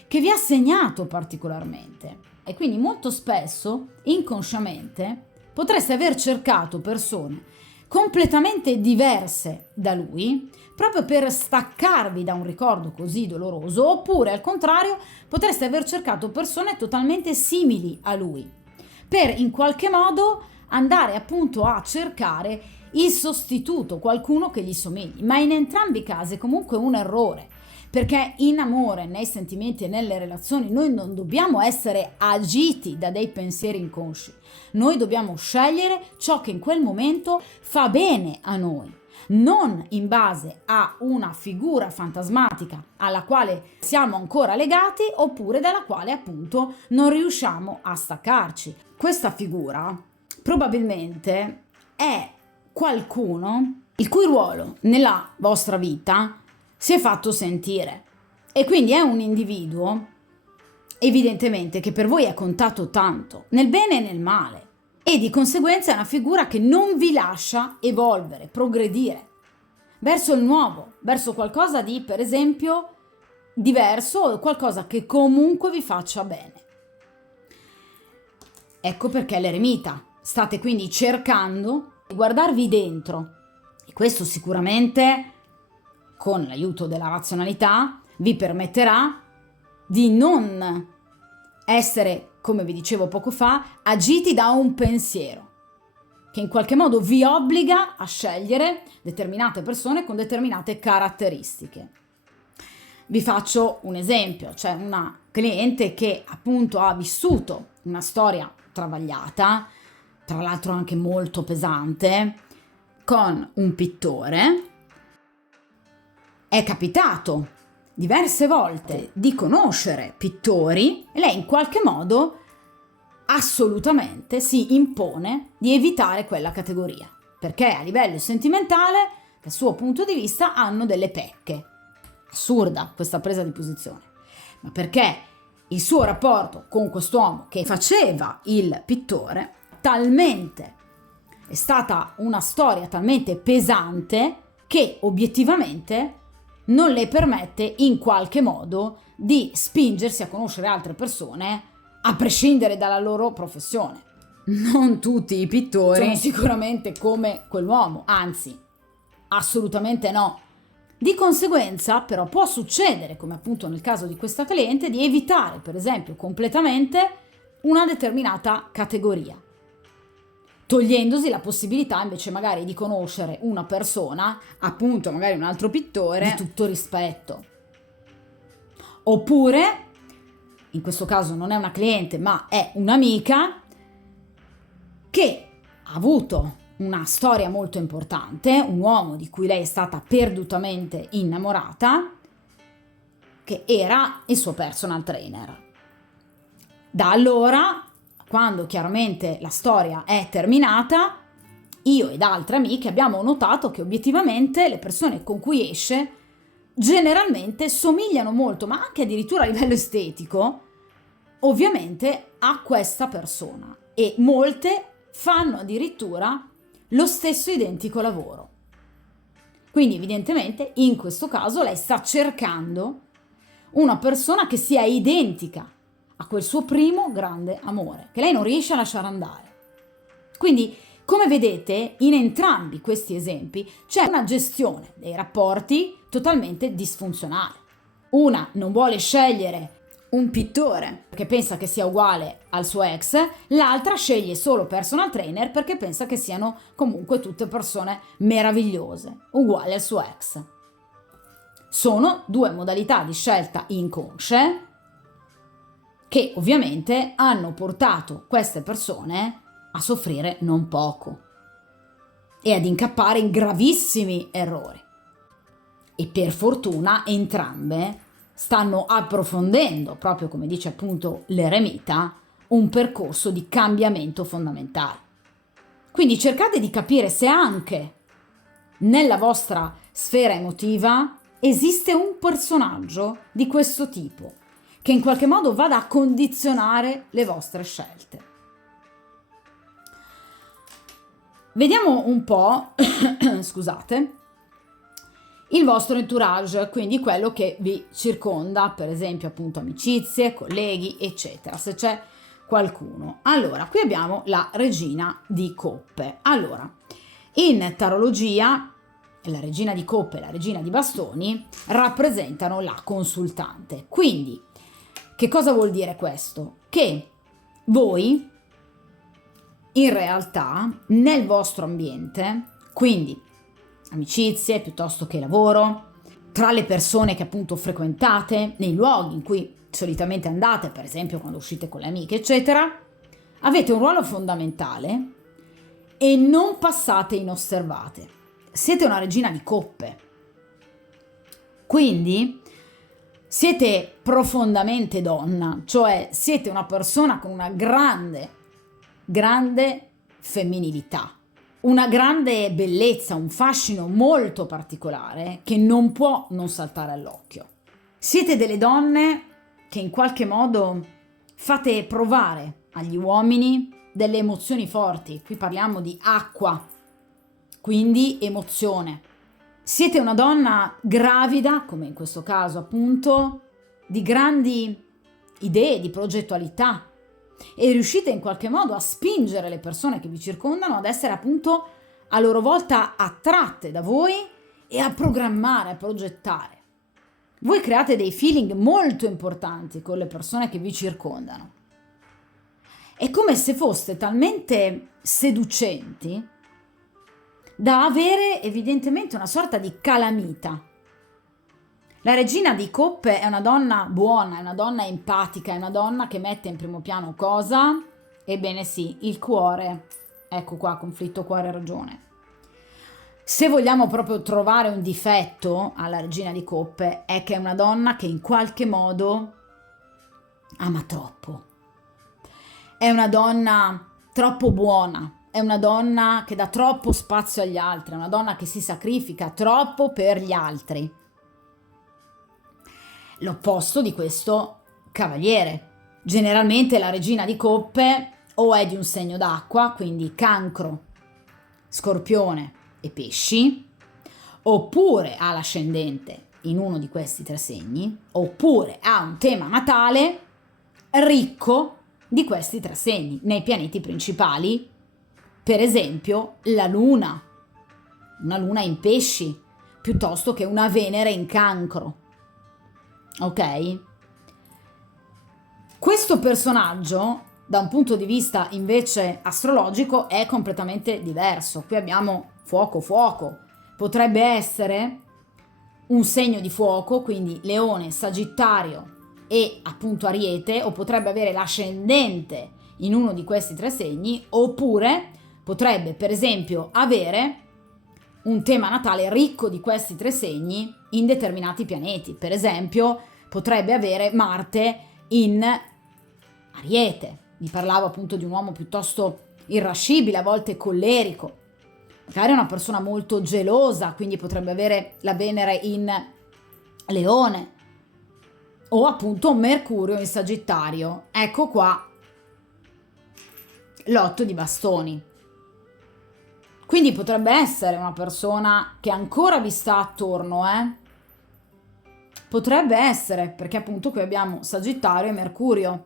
che vi ha segnato particolarmente e quindi molto spesso, inconsciamente, potreste aver cercato persone completamente diverse da lui proprio per staccarvi da un ricordo così doloroso, oppure al contrario potreste aver cercato persone totalmente simili a lui per in qualche modo andare appunto a cercare il sostituto, qualcuno che gli somigli, ma in entrambi i casi è comunque un errore, perché in amore, nei sentimenti e nelle relazioni noi non dobbiamo essere agiti da dei pensieri inconsci, noi dobbiamo scegliere ciò che in quel momento fa bene a noi, non in base a una figura fantasmatica alla quale siamo ancora legati oppure dalla quale appunto non riusciamo a staccarci. Questa figura probabilmente è qualcuno il cui ruolo nella vostra vita si è fatto sentire e quindi è un individuo evidentemente che per voi è contato tanto nel bene e nel male e di conseguenza è una figura che non vi lascia evolvere, progredire verso il nuovo, verso qualcosa di per esempio diverso o qualcosa che comunque vi faccia bene. Ecco perché l'eremita. State quindi cercando di guardarvi dentro e questo sicuramente con l'aiuto della razionalità vi permetterà di non essere, come vi dicevo poco fa, agiti da un pensiero che in qualche modo vi obbliga a scegliere determinate persone con determinate caratteristiche. Vi faccio un esempio, c'è una cliente che appunto ha vissuto una storia travagliata, tra l'altro anche molto pesante, con un pittore. È capitato diverse volte di conoscere pittori, lei in qualche modo assolutamente si impone di evitare quella categoria, perché a livello sentimentale, dal suo punto di vista, hanno delle pecche. Assurda questa presa di posizione, ma perché il suo rapporto con quest'uomo che faceva il pittore è stata una storia talmente pesante che obiettivamente non le permette in qualche modo di spingersi a conoscere altre persone a prescindere dalla loro professione. Non tutti i pittori sono sicuramente come quell'uomo, anzi, assolutamente no. Di conseguenza, però, può succedere, come appunto nel caso di questa cliente, di evitare, per esempio, completamente una determinata categoria, togliendosi la possibilità invece magari di conoscere una persona, appunto magari un altro pittore, di tutto rispetto. Oppure, in questo caso non è una cliente ma è un'amica che ha avuto una storia molto importante, un uomo di cui lei è stata perdutamente innamorata, che era il suo personal trainer. Da allora, quando chiaramente la storia è terminata, io ed altre amiche abbiamo notato che obiettivamente le persone con cui esce generalmente somigliano molto, ma anche addirittura a livello estetico, ovviamente a questa persona, e molte fanno addirittura lo stesso identico lavoro. Quindi evidentemente in questo caso lei sta cercando una persona che sia identica a quel suo primo grande amore, che lei non riesce a lasciare andare. Quindi, come vedete, in entrambi questi esempi c'è una gestione dei rapporti totalmente disfunzionale. Una non vuole scegliere un pittore perché pensa che sia uguale al suo ex, l'altra sceglie solo personal trainer perché pensa che siano comunque tutte persone meravigliose, uguali al suo ex. Sono due modalità di scelta inconsce che ovviamente hanno portato queste persone a soffrire non poco e ad incappare in gravissimi errori. E per fortuna entrambe stanno approfondendo, proprio come dice appunto l'eremita, un percorso di cambiamento fondamentale. Quindi cercate di capire se anche nella vostra sfera emotiva esiste un personaggio di questo tipo che in qualche modo vada a condizionare le vostre scelte. Vediamo un po', scusate, il vostro entourage, quindi quello che vi circonda, per esempio appunto amicizie, colleghi, eccetera, se c'è qualcuno. Allora, qui abbiamo la regina di coppe. Allora, in tarologia la regina di coppe e la regina di bastoni rappresentano la consultante. Quindi, che cosa vuol dire questo? Che voi, in realtà, nel vostro ambiente, quindi amicizie piuttosto che lavoro, tra le persone che appunto frequentate, nei luoghi in cui solitamente andate, per esempio quando uscite con le amiche, eccetera, avete un ruolo fondamentale e non passate inosservate. Siete una regina di coppe, quindi siete profondamente donna, cioè siete una persona con una grande femminilità, una grande bellezza, un fascino molto particolare che non può non saltare all'occhio. Siete delle donne che in qualche modo fate provare agli uomini delle emozioni forti. Qui parliamo di acqua, quindi emozione. Siete una donna gravida, come in questo caso appunto, di grandi idee, di progettualità, e riuscite in qualche modo a spingere le persone che vi circondano ad essere appunto a loro volta attratte da voi e a programmare, a progettare. Voi create dei feeling molto importanti con le persone che vi circondano. È come se foste talmente seducenti da avere evidentemente una sorta di calamita. La regina di coppe è una donna buona, è una donna empatica, è una donna che mette in primo piano cosa? Ebbene sì, il cuore. Ecco qua, conflitto cuore-ragione. Se vogliamo proprio trovare un difetto alla regina di coppe, è che è una donna che in qualche modo ama troppo. È una donna troppo buona, è una donna che dà troppo spazio agli altri, è una donna che si sacrifica troppo per gli altri. L'opposto di questo cavaliere. Generalmente la regina di coppe o è di un segno d'acqua, quindi cancro, scorpione e pesci, oppure ha l'ascendente in uno di questi tre segni, oppure ha un tema natale ricco di questi tre segni nei pianeti principali, per esempio la luna, una luna in pesci, piuttosto che una Venere in cancro. Ok? Questo personaggio, da un punto di vista invece astrologico, è completamente diverso. Qui abbiamo fuoco, fuoco. Potrebbe essere un segno di fuoco, quindi Leone, Sagittario e appunto Ariete, o potrebbe avere l'ascendente in uno di questi tre segni, oppure potrebbe per esempio avere un tema natale ricco di questi tre segni in determinati pianeti. Per esempio potrebbe avere Marte in Ariete. Vi parlavo appunto di un uomo piuttosto irascibile, a volte collerico, magari una persona molto gelosa, quindi potrebbe avere la Venere in Leone, o appunto Mercurio in Sagittario. Ecco qua l'otto di bastoni. Quindi potrebbe essere una persona che ancora vi sta attorno, Potrebbe essere, perché appunto qui abbiamo Sagittario e Mercurio.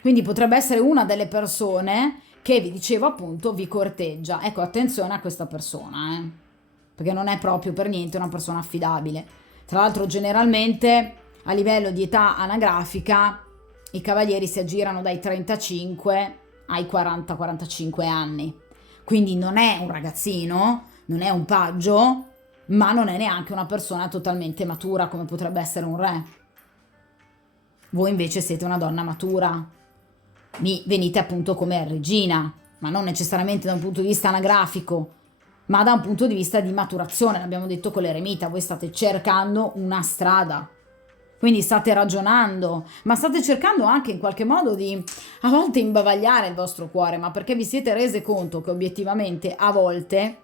Quindi potrebbe essere una delle persone che vi dicevo appunto vi corteggia. Ecco, attenzione a questa persona, perché non è proprio per niente una persona affidabile. Tra l'altro generalmente a livello di età anagrafica i cavalieri si aggirano dai 35 ai 40-45 anni. Quindi non è un ragazzino, non è un paggio, ma non è neanche una persona totalmente matura come potrebbe essere un re. Voi invece siete una donna matura, mi venite appunto come regina, ma non necessariamente da un punto di vista anagrafico, ma da un punto di vista di maturazione. L'abbiamo detto con l'eremita, voi state cercando una strada, quindi state ragionando, ma state cercando anche in qualche modo di a volte imbavagliare il vostro cuore, ma perché vi siete rese conto che obiettivamente a volte,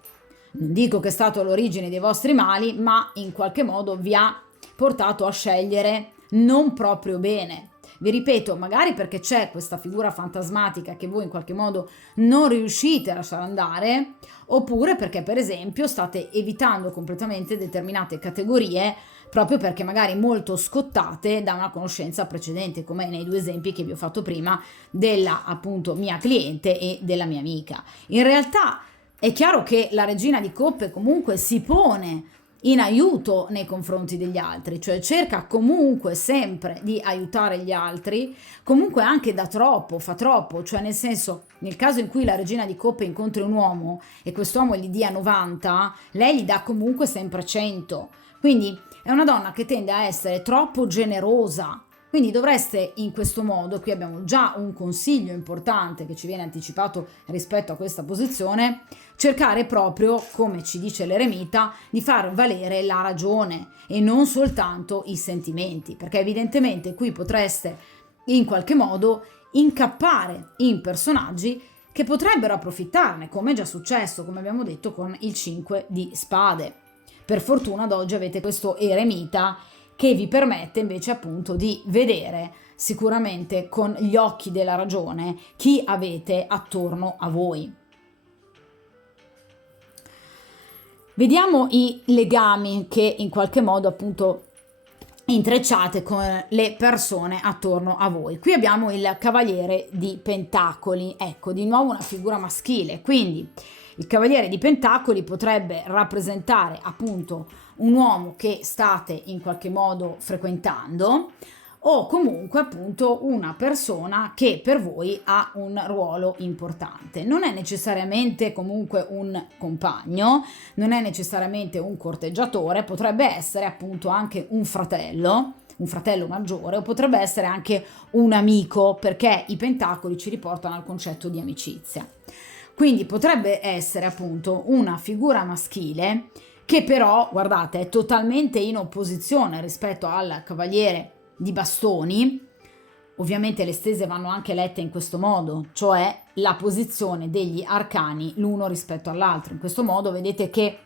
non dico che è stato all'origine dei vostri mali, ma in qualche modo vi ha portato a scegliere non proprio bene. Vi ripeto, magari perché c'è questa figura fantasmatica che voi in qualche modo non riuscite a lasciare andare, oppure perché per esempio state evitando completamente determinate categorie proprio perché magari molto scottate da una conoscenza precedente, come nei due esempi che vi ho fatto prima della appunto mia cliente e della mia amica. In realtà è chiaro che la regina di coppe comunque si pone in aiuto nei confronti degli altri, cioè cerca comunque sempre di aiutare gli altri, comunque anche da troppo, fa troppo, cioè nel senso, nel caso in cui la regina di coppe incontri un uomo e quest'uomo gli dia 90, lei gli dà comunque sempre 100, quindi è una donna che tende a essere troppo generosa. Quindi dovreste in questo modo, qui abbiamo già un consiglio importante che ci viene anticipato rispetto a questa posizione, cercare proprio, come ci dice l'eremita, di far valere la ragione e non soltanto i sentimenti, perché evidentemente qui potreste in qualche modo incappare in personaggi che potrebbero approfittarne, come è già successo, come abbiamo detto, con il 5 di spade. Per fortuna ad oggi avete questo eremita che vi permette invece appunto di vedere sicuramente con gli occhi della ragione chi avete attorno a voi. Vediamo i legami che in qualche modo appunto intrecciate con le persone attorno a voi. Qui abbiamo il cavaliere di pentacoli, ecco di nuovo una figura maschile, quindi il cavaliere di pentacoli potrebbe rappresentare appunto un uomo che state in qualche modo frequentando o comunque appunto una persona che per voi ha un ruolo importante. Non è necessariamente comunque un compagno, non è necessariamente un corteggiatore, potrebbe essere appunto anche un fratello maggiore o potrebbe essere anche un amico, perché i pentacoli ci riportano al concetto di amicizia. Quindi potrebbe essere appunto una figura maschile che però, guardate, è totalmente in opposizione rispetto al cavaliere di bastoni. Ovviamente le stese vanno anche lette in questo modo, cioè la posizione degli arcani l'uno rispetto all'altro. In questo modo vedete che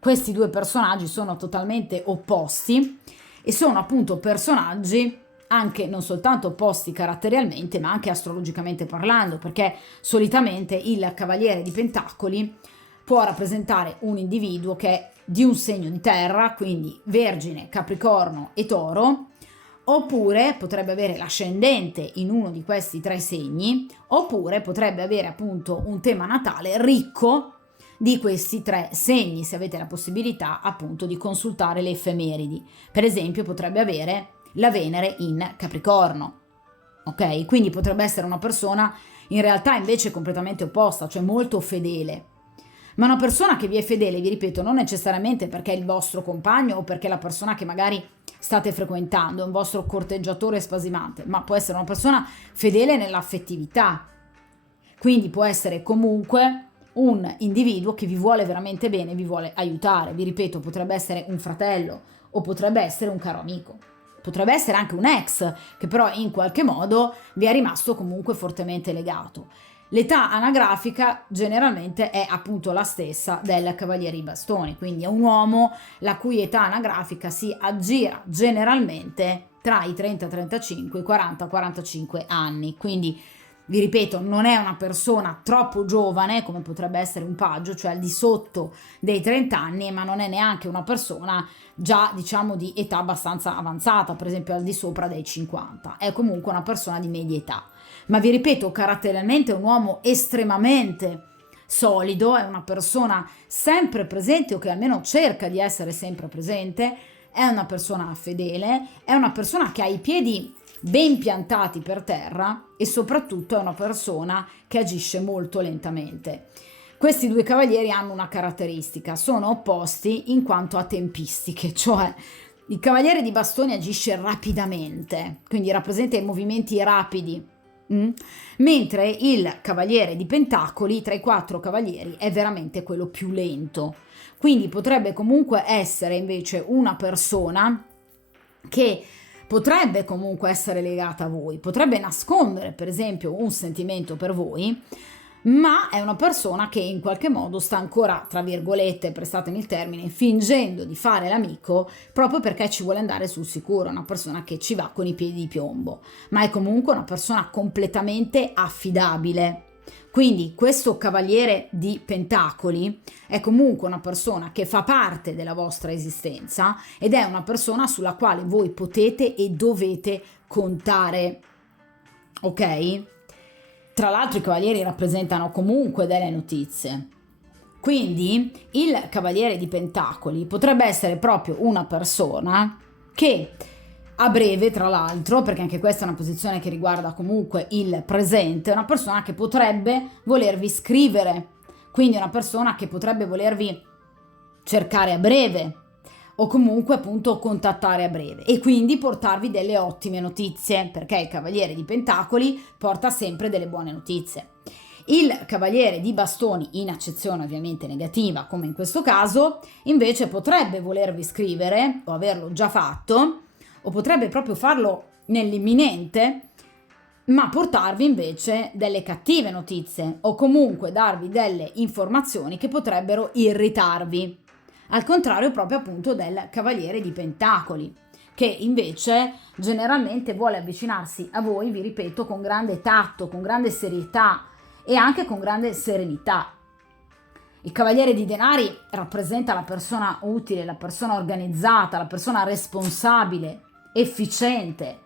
questi due personaggi sono totalmente opposti e sono appunto personaggi anche non soltanto opposti caratterialmente, ma anche astrologicamente parlando, perché solitamente il cavaliere di pentacoli può rappresentare un individuo che è di un segno di terra, quindi Vergine, Capricorno e Toro, oppure potrebbe avere l'ascendente in uno di questi tre segni, oppure potrebbe avere appunto un tema natale ricco di questi tre segni, se avete la possibilità appunto di consultare le effemeridi. Per esempio potrebbe avere la Venere in Capricorno, ok? Quindi potrebbe essere una persona in realtà invece completamente opposta, cioè molto fedele. Ma una persona che vi è fedele, vi ripeto, non necessariamente perché è il vostro compagno o perché è la persona che magari state frequentando, è un vostro corteggiatore spasimante, ma può essere una persona fedele nell'affettività. Quindi può essere comunque un individuo che vi vuole veramente bene, vi vuole aiutare. Vi ripeto, potrebbe essere un fratello o potrebbe essere un caro amico. Potrebbe essere anche un ex che però in qualche modo vi è rimasto comunque fortemente legato. L'età anagrafica generalmente è appunto la stessa del cavaliere di bastoni, quindi è un uomo la cui età anagrafica si aggira generalmente tra i 30-35 e i 40-45 anni. Quindi vi ripeto, non è una persona troppo giovane come potrebbe essere un paggio, cioè al di sotto dei 30 anni, ma non è neanche una persona già diciamo di età abbastanza avanzata, per esempio al di sopra dei 50. È comunque una persona di media età. Ma vi ripeto, caratterialmente è un uomo estremamente solido, è una persona sempre presente o che almeno cerca di essere sempre presente, è una persona fedele, è una persona che ha i piedi ben piantati per terra e soprattutto è una persona che agisce molto lentamente. Questi due cavalieri hanno una caratteristica, sono opposti in quanto a tempistiche, cioè il cavaliere di bastoni agisce rapidamente, quindi rappresenta i movimenti rapidi, mentre il cavaliere di pentacoli tra i quattro cavalieri è veramente quello più lento. Quindi potrebbe comunque essere invece una persona che potrebbe comunque essere legata a voi, potrebbe nascondere per esempio un sentimento per voi, ma è una persona che in qualche modo sta ancora, tra virgolette, prestatemi il termine, fingendo di fare l'amico proprio perché ci vuole andare sul sicuro, una persona che ci va con i piedi di piombo, ma è comunque una persona completamente affidabile. Quindi questo cavaliere di pentacoli è comunque una persona che fa parte della vostra esistenza ed è una persona sulla quale voi potete e dovete contare, ok? Tra l'altro i cavalieri rappresentano comunque delle notizie. Quindi il cavaliere di pentacoli potrebbe essere proprio una persona che a breve, tra l'altro, perché anche questa è una posizione che riguarda comunque il presente, è una persona che potrebbe volervi scrivere, quindi una persona che potrebbe volervi cercare a breve o comunque appunto contattare a breve e quindi portarvi delle ottime notizie, perché il cavaliere di pentacoli porta sempre delle buone notizie. Il cavaliere di bastoni, in accezione ovviamente negativa come in questo caso, invece potrebbe volervi scrivere o averlo già fatto o potrebbe proprio farlo nell'imminente, ma portarvi invece delle cattive notizie o comunque darvi delle informazioni che potrebbero irritarvi. Al contrario proprio appunto del cavaliere di pentacoli, che invece generalmente vuole avvicinarsi a voi, vi ripeto, con grande tatto, con grande serietà e anche con grande serenità. Il cavaliere di denari rappresenta la persona utile, la persona organizzata, la persona responsabile, efficiente,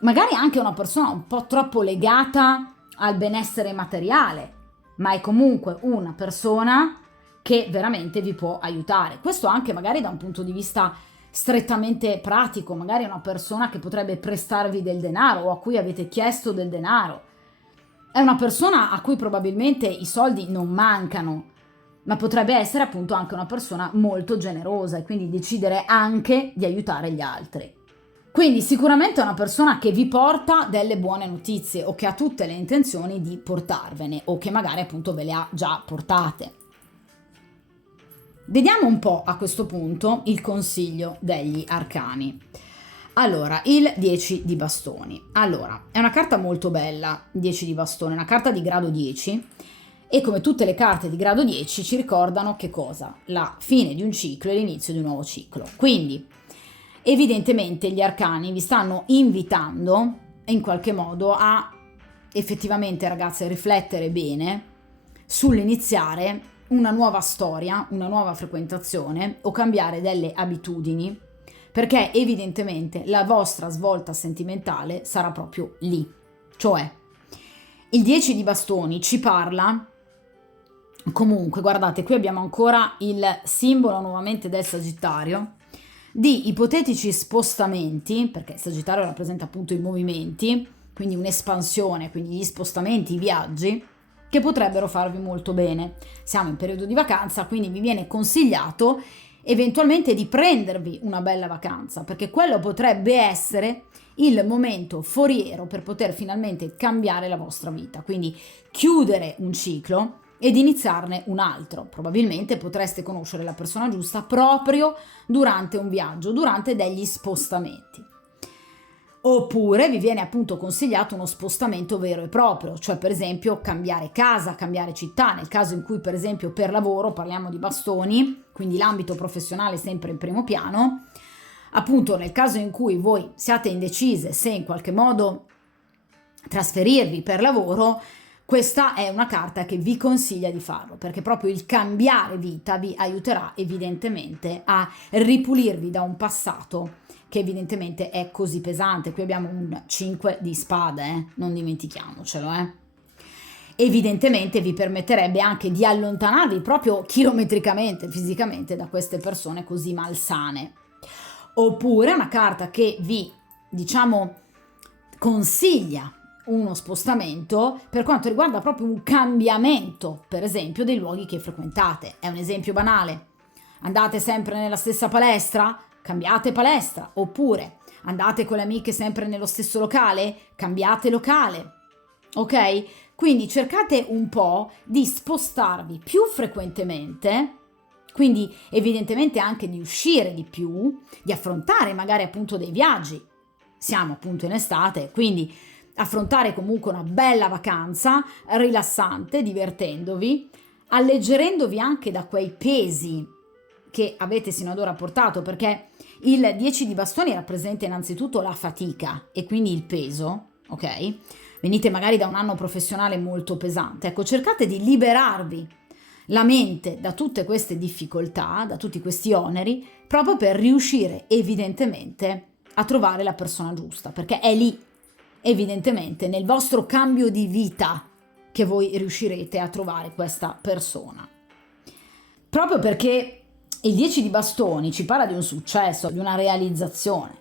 magari anche una persona un po' troppo legata al benessere materiale, ma è comunque una persona che veramente vi può aiutare. Questo anche magari da un punto di vista strettamente pratico, magari una persona che potrebbe prestarvi del denaro o a cui avete chiesto del denaro. È una persona a cui probabilmente i soldi non mancano, ma potrebbe essere appunto anche una persona molto generosa e quindi decidere anche di aiutare gli altri. Quindi sicuramente è una persona che vi porta delle buone notizie o che ha tutte le intenzioni di portarvene o che magari appunto ve le ha già portate. Vediamo un po' a questo punto il consiglio degli arcani. Allora, il 10 di bastoni. Allora, è una carta molto bella, 10 di bastoni, una carta di grado 10 e come tutte le carte di grado 10 ci ricordano che cosa? La fine di un ciclo e l'inizio di un nuovo ciclo. Quindi, evidentemente gli arcani vi stanno invitando in qualche modo a effettivamente, ragazze, riflettere bene sull'iniziare una nuova storia, una nuova frequentazione o cambiare delle abitudini, perché evidentemente la vostra svolta sentimentale sarà proprio lì. Cioè, il 10 di bastoni ci parla, comunque, guardate, qui abbiamo ancora il simbolo nuovamente del Sagittario, di ipotetici spostamenti, perché il Sagittario rappresenta appunto i movimenti, quindi un'espansione, quindi gli spostamenti, i viaggi, che potrebbero farvi molto bene. Siamo in periodo di vacanza, quindi vi viene consigliato eventualmente di prendervi una bella vacanza, perché quello potrebbe essere il momento foriero per poter finalmente cambiare la vostra vita, quindi chiudere un ciclo ed iniziarne un altro. Probabilmente potreste conoscere la persona giusta proprio durante un viaggio, durante degli spostamenti. Oppure vi viene appunto consigliato uno spostamento vero e proprio, cioè per esempio cambiare casa, cambiare città, nel caso in cui per esempio per lavoro parliamo di bastoni, quindi l'ambito professionale sempre in primo piano, appunto nel caso in cui voi siate indecise se in qualche modo trasferirvi per lavoro, questa è una carta che vi consiglia di farlo, perché proprio il cambiare vita vi aiuterà evidentemente a ripulirvi da un passato che evidentemente è così pesante. Qui abbiamo un 5 di spade, non dimentichiamocelo. Evidentemente vi permetterebbe anche di allontanarvi proprio chilometricamente, fisicamente, da queste persone così malsane. Oppure una carta che vi, diciamo, consiglia uno spostamento per quanto riguarda proprio un cambiamento, per esempio, dei luoghi che frequentate. È un esempio banale. Andate sempre nella stessa palestra? Cambiate palestra. Oppure andate con le amiche sempre nello stesso locale? Cambiate locale. Ok? Quindi cercate un po' di spostarvi più frequentemente, quindi evidentemente anche di uscire di più, di affrontare magari appunto dei viaggi. Siamo appunto in estate, quindi affrontare comunque una bella vacanza rilassante, divertendovi, alleggerendovi anche da quei pesi che avete sino ad ora portato, perché il 10 di bastoni rappresenta innanzitutto la fatica e quindi il peso, ok? Venite magari da un anno professionale molto pesante, ecco, cercate di liberarvi la mente da tutte queste difficoltà, da tutti questi oneri, proprio per riuscire evidentemente a trovare la persona giusta, perché è lì, evidentemente, nel vostro cambio di vita che voi riuscirete a trovare questa persona. Proprio perché il 10 di bastoni ci parla di un successo, di una realizzazione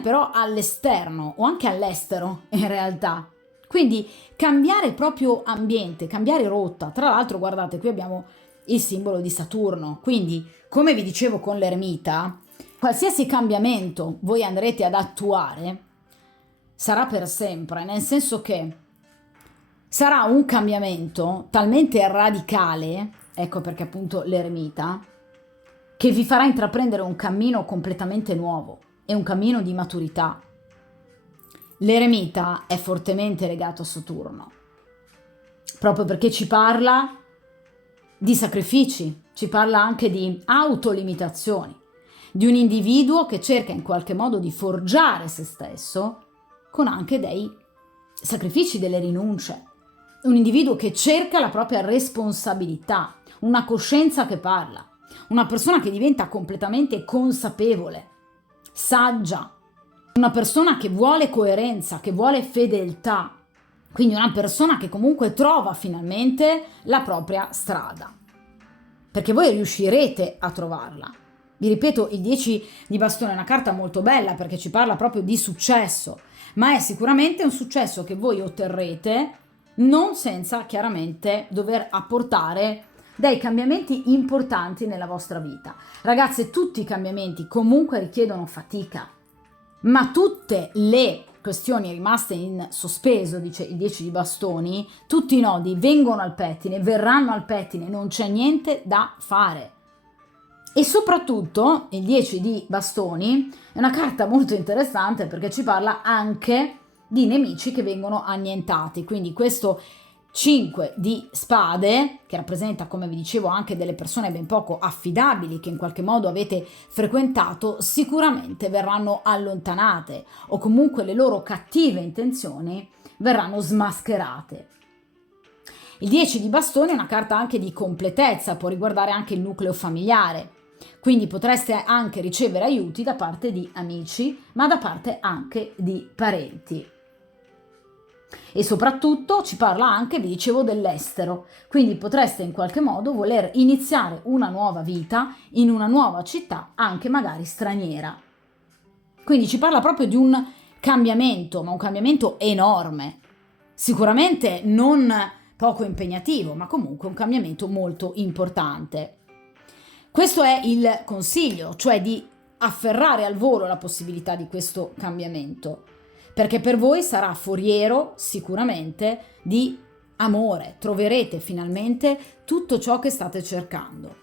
però all'esterno o anche all'estero in realtà. Quindi cambiare proprio ambiente, cambiare rotta. Tra l'altro guardate, qui abbiamo il simbolo di Saturno, quindi come vi dicevo con l'eremita, qualsiasi cambiamento voi andrete ad attuare sarà per sempre, nel senso che sarà un cambiamento talmente radicale, ecco perché appunto l'eremita, che vi farà intraprendere un cammino completamente nuovo e un cammino di maturità. L'eremita è fortemente legato a Saturno, proprio perché ci parla di sacrifici, ci parla anche di autolimitazioni, di un individuo che cerca in qualche modo di forgiare se stesso con anche dei sacrifici, delle rinunce. Un individuo che cerca la propria responsabilità, una coscienza che parla, una persona che diventa completamente consapevole, saggia, una persona che vuole coerenza, che vuole fedeltà, quindi una persona che comunque trova finalmente la propria strada, perché voi riuscirete a trovarla. Vi ripeto, il 10 di bastone è una carta molto bella perché ci parla proprio di successo, ma è sicuramente un successo che voi otterrete non senza chiaramente dover apportare dei cambiamenti importanti nella vostra vita. Ragazze, tutti i cambiamenti comunque richiedono fatica, Ma tutte le questioni rimaste in sospeso, dice il 10 di bastoni, tutti i nodi vengono al pettine, verranno al pettine, non c'è niente da fare. E soprattutto il 10 di bastoni è una carta molto interessante perché ci parla anche di nemici che vengono annientati, quindi questo 5 di spade, che rappresenta, come vi dicevo, anche delle persone ben poco affidabili che in qualche modo avete frequentato, sicuramente verranno allontanate o comunque le loro cattive intenzioni verranno smascherate. Il 10 di bastoni è una carta anche di completezza, può riguardare anche il nucleo familiare, quindi potreste anche ricevere aiuti da parte di amici, ma da parte anche di parenti. E soprattutto ci parla anche, vi dicevo, dell'estero, quindi potreste in qualche modo voler iniziare una nuova vita in una nuova città, anche magari straniera. Quindi ci parla proprio di un cambiamento, ma un cambiamento enorme, sicuramente non poco impegnativo, ma comunque un cambiamento molto importante. Questo è il consiglio, cioè di afferrare al volo la possibilità di questo cambiamento, perché per voi sarà foriero sicuramente di amore, troverete finalmente tutto ciò che state cercando.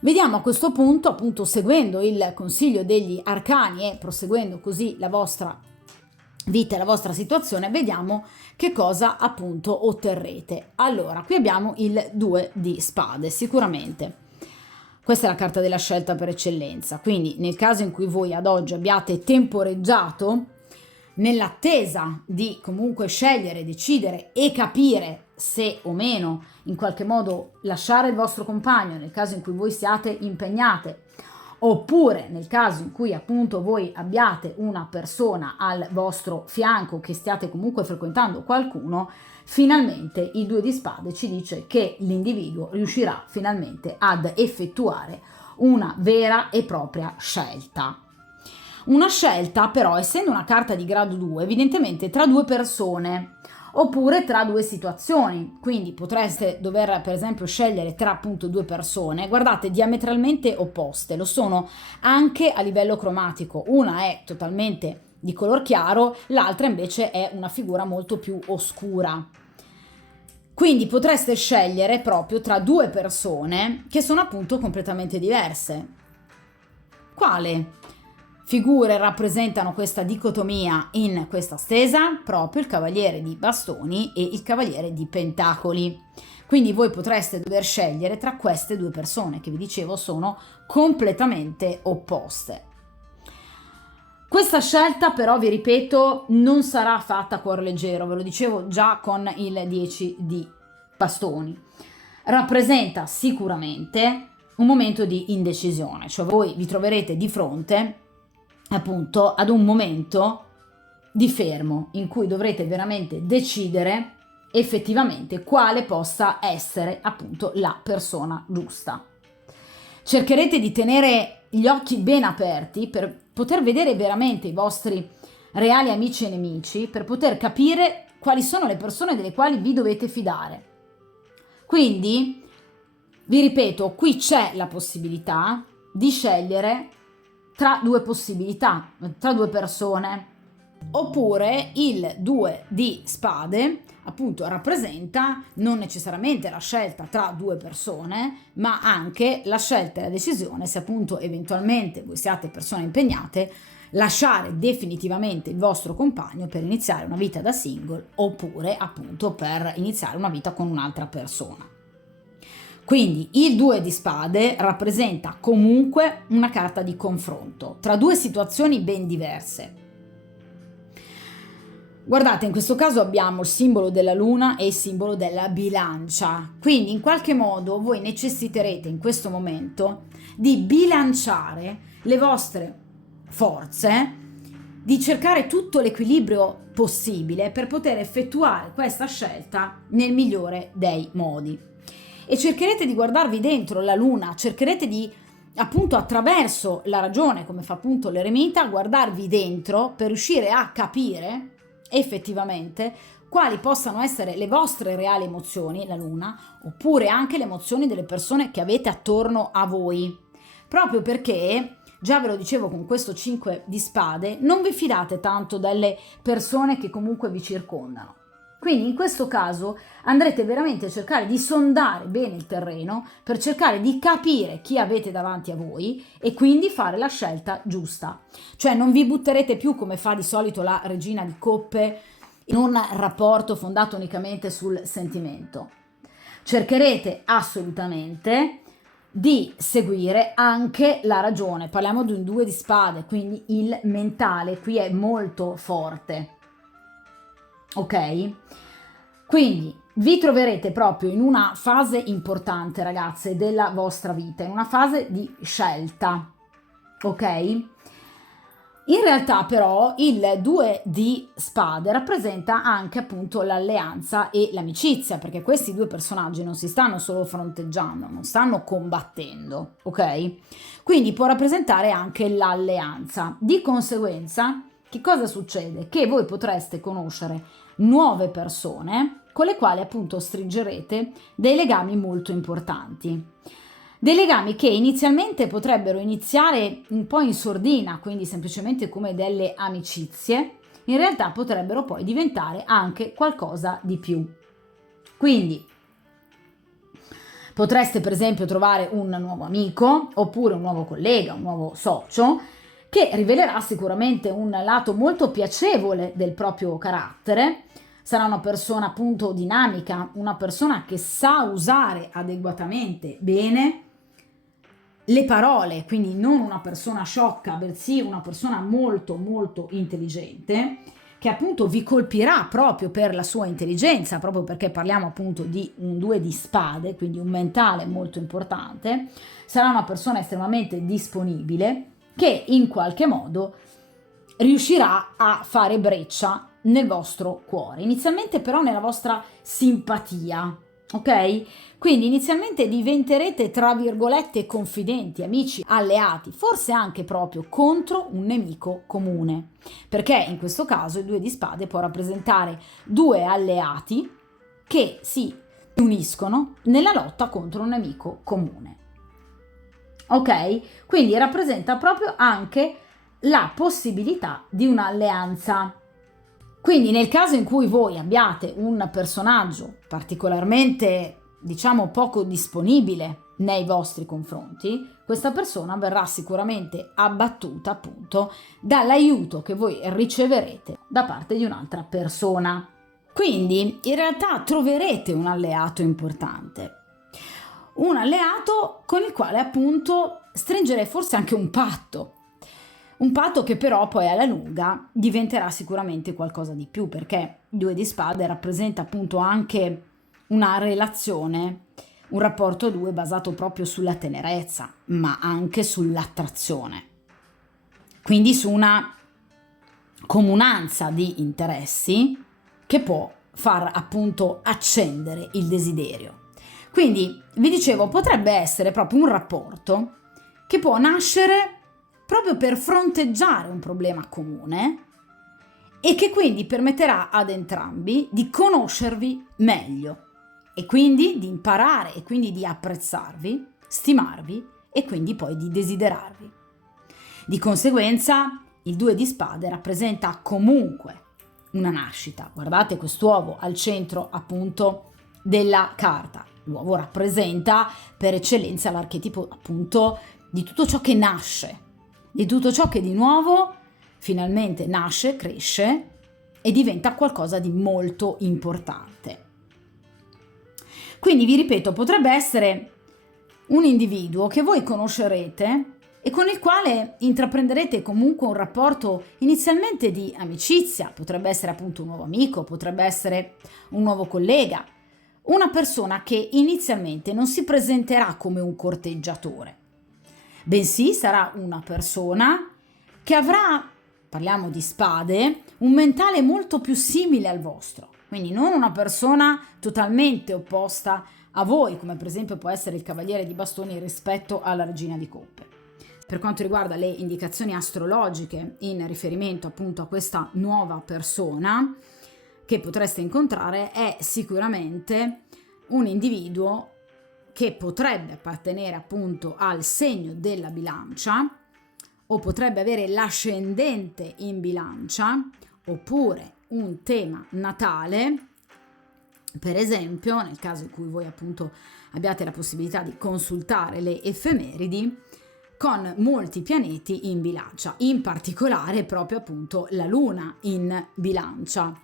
Vediamo a questo punto, appunto seguendo il consiglio degli arcani e proseguendo così la vostra vita e la vostra situazione, vediamo che cosa appunto otterrete. Allora, qui abbiamo il 2 di spade, sicuramente. Questa è la carta della scelta per eccellenza, quindi nel caso in cui voi ad oggi abbiate temporeggiato, nell'attesa di comunque scegliere, decidere e capire se o meno in qualche modo lasciare il vostro compagno nel caso in cui voi siate impegnate, oppure nel caso in cui appunto voi abbiate una persona al vostro fianco, che stiate comunque frequentando qualcuno, finalmente il 2 di spade ci dice che l'individuo riuscirà finalmente ad effettuare una vera e propria scelta. Una scelta però, essendo una carta di grado 2, evidentemente tra due persone oppure tra due situazioni, quindi potreste dover per esempio scegliere tra appunto due persone, guardate, diametralmente opposte, lo sono anche a livello cromatico, una è totalmente di color chiaro, l'altra invece è una figura molto più oscura. Quindi potreste scegliere proprio tra due persone che sono appunto completamente diverse. Quale figure rappresentano questa dicotomia in questa stesa? Proprio il cavaliere di bastoni e il cavaliere di pentacoli. Quindi voi potreste dover scegliere tra queste due persone che vi dicevo sono completamente opposte. Questa scelta però, vi ripeto, non sarà fatta a cuore leggero, ve lo dicevo già con il 10 di bastoni. Rappresenta sicuramente un momento di indecisione, cioè voi vi troverete di fronte appunto ad un momento di fermo in cui dovrete veramente decidere effettivamente quale possa essere appunto la persona giusta. Cercherete di tenere gli occhi ben aperti per poter vedere veramente i vostri reali amici e nemici, per poter capire quali sono le persone delle quali vi dovete fidare. Quindi, vi ripeto, qui c'è la possibilità di scegliere tra due possibilità, tra due persone. Oppure il 2 di spade appunto rappresenta non necessariamente la scelta tra due persone, ma anche la scelta e la decisione, se appunto eventualmente voi siate persone impegnate, lasciare definitivamente il vostro compagno per iniziare una vita da single oppure appunto per iniziare una vita con un'altra persona. Quindi il 2 di spade rappresenta comunque una carta di confronto tra due situazioni ben diverse. Guardate, in questo caso abbiamo il simbolo della luna e il simbolo della bilancia, quindi in qualche modo voi necessiterete in questo momento di bilanciare le vostre forze, di cercare tutto l'equilibrio possibile per poter effettuare questa scelta nel migliore dei modi. E cercherete di guardarvi dentro la luna, cercherete di appunto attraverso la ragione, come fa appunto l'eremita, guardarvi dentro per riuscire a capire effettivamente quali possano essere le vostre reali emozioni, la luna, oppure anche le emozioni delle persone che avete attorno a voi, proprio perché già ve lo dicevo con questo 5 di spade, non vi fidate tanto delle persone che comunque vi circondano. Quindi in questo caso andrete veramente a cercare di sondare bene il terreno per cercare di capire chi avete davanti a voi e quindi fare la scelta giusta. Cioè non vi butterete più, come fa di solito la regina di coppe, in un rapporto fondato unicamente sul sentimento. Cercherete assolutamente di seguire anche la ragione. Parliamo di un 2 di spade, quindi il mentale qui è molto forte. Ok? Quindi vi troverete proprio in una fase importante, ragazze, della vostra vita, in una fase di scelta. Ok? In realtà però il 2 di spade rappresenta anche appunto l'alleanza e l'amicizia, perché questi due personaggi non si stanno solo fronteggiando, non stanno combattendo, ok? Quindi può rappresentare anche l'alleanza. Di conseguenza, che cosa succede? Che voi potreste conoscere nuove persone con le quali appunto stringerete dei legami molto importanti. Dei legami che inizialmente potrebbero iniziare un po' in sordina, quindi semplicemente come delle amicizie, in realtà potrebbero poi diventare anche qualcosa di più. Quindi potreste per esempio trovare un nuovo amico, oppure un nuovo collega, un nuovo socio, che rivelerà sicuramente un lato molto piacevole del proprio carattere. Sarà una persona appunto dinamica, una persona che sa usare adeguatamente bene le parole, quindi non una persona sciocca, bensì una persona molto molto intelligente, che appunto vi colpirà proprio per la sua intelligenza, proprio perché parliamo appunto di un 2 di spade, quindi un mentale molto importante. Sarà una persona estremamente disponibile che in qualche modo riuscirà a fare breccia nel vostro cuore, inizialmente però nella vostra simpatia, ok? Quindi inizialmente diventerete tra virgolette confidenti, amici, alleati, forse anche proprio contro un nemico comune, perché in questo caso il 2 di spade può rappresentare due alleati che si uniscono nella lotta contro un nemico comune. Ok? Quindi rappresenta proprio anche la possibilità di un'alleanza. Quindi nel caso in cui voi abbiate un personaggio particolarmente, diciamo, poco disponibile nei vostri confronti, questa persona verrà sicuramente abbattuta appunto dall'aiuto che voi riceverete da parte di un'altra persona. Quindi in realtà troverete un alleato importante, un alleato con il quale appunto stringere forse anche un patto che però poi alla lunga diventerà sicuramente qualcosa di più, perché 2 di spade rappresenta appunto anche una relazione, un rapporto a due basato proprio sulla tenerezza, ma anche sull'attrazione, quindi su una comunanza di interessi che può far appunto accendere il desiderio. Quindi vi dicevo, potrebbe essere proprio un rapporto che può nascere proprio per fronteggiare un problema comune e che quindi permetterà ad entrambi di conoscervi meglio e quindi di imparare e quindi di apprezzarvi, stimarvi e quindi poi di desiderarvi. Di conseguenza il 2 di spade rappresenta comunque una nascita. Guardate quest'uovo al centro appunto della carta. L'uovo rappresenta per eccellenza l'archetipo appunto di tutto ciò che nasce, di tutto ciò che di nuovo finalmente nasce, cresce e diventa qualcosa di molto importante. Quindi vi ripeto, potrebbe essere un individuo che voi conoscerete e con il quale intraprenderete comunque un rapporto inizialmente di amicizia, potrebbe essere appunto un nuovo amico, potrebbe essere un nuovo collega, una persona che inizialmente non si presenterà come un corteggiatore, bensì sarà una persona che avrà, parliamo di spade, un mentale molto più simile al vostro, quindi non una persona totalmente opposta a voi, come per esempio può essere il cavaliere di bastoni rispetto alla regina di coppe. Per quanto riguarda le indicazioni astrologiche in riferimento appunto a questa nuova persona che potreste incontrare, è sicuramente un individuo che potrebbe appartenere appunto al segno della bilancia, o potrebbe avere l'ascendente in Bilancia, oppure un tema natale, per esempio nel caso in cui voi appunto abbiate la possibilità di consultare le effemeridi, con molti pianeti in Bilancia, in particolare proprio appunto la Luna in Bilancia.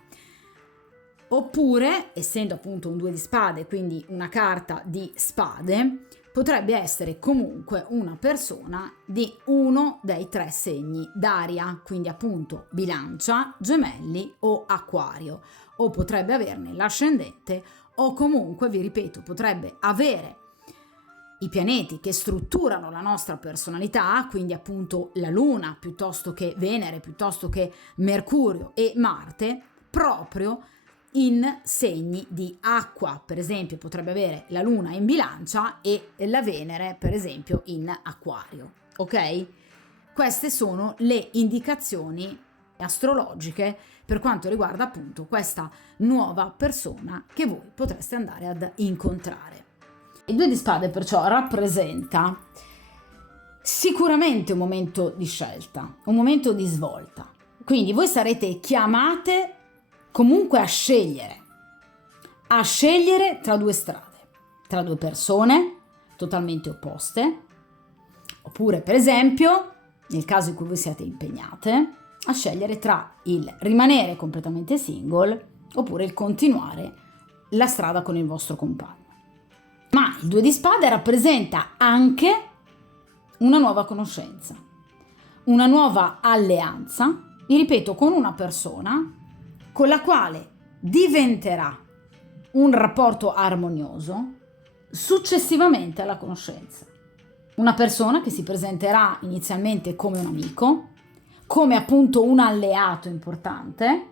Oppure, essendo appunto un 2 di spade, quindi una carta di spade, potrebbe essere comunque una persona di uno dei 3 segni d'aria, quindi appunto Bilancia, Gemelli o Acquario, o potrebbe averne l'ascendente, o comunque, vi ripeto, potrebbe avere i pianeti che strutturano la nostra personalità, quindi appunto la Luna piuttosto che Venere, piuttosto che Mercurio e Marte, proprio in segni di acqua. Per esempio potrebbe avere la Luna in Bilancia e la Venere per esempio in Acquario, ok? Queste sono le indicazioni astrologiche per quanto riguarda appunto questa nuova persona che voi potreste andare ad incontrare. Il 2 di spade perciò rappresenta sicuramente un momento di scelta, un momento di svolta. Quindi voi sarete chiamate comunque a scegliere tra 2 strade, tra 2 persone totalmente opposte, oppure per esempio, nel caso in cui voi siate impegnate, a scegliere tra il rimanere completamente single oppure il continuare la strada con il vostro compagno. Ma il 2 di spade rappresenta anche una nuova conoscenza, una nuova alleanza, vi ripeto, con una persona con la quale diventerà un rapporto armonioso successivamente alla conoscenza. Una persona che si presenterà inizialmente come un amico, come appunto un alleato importante,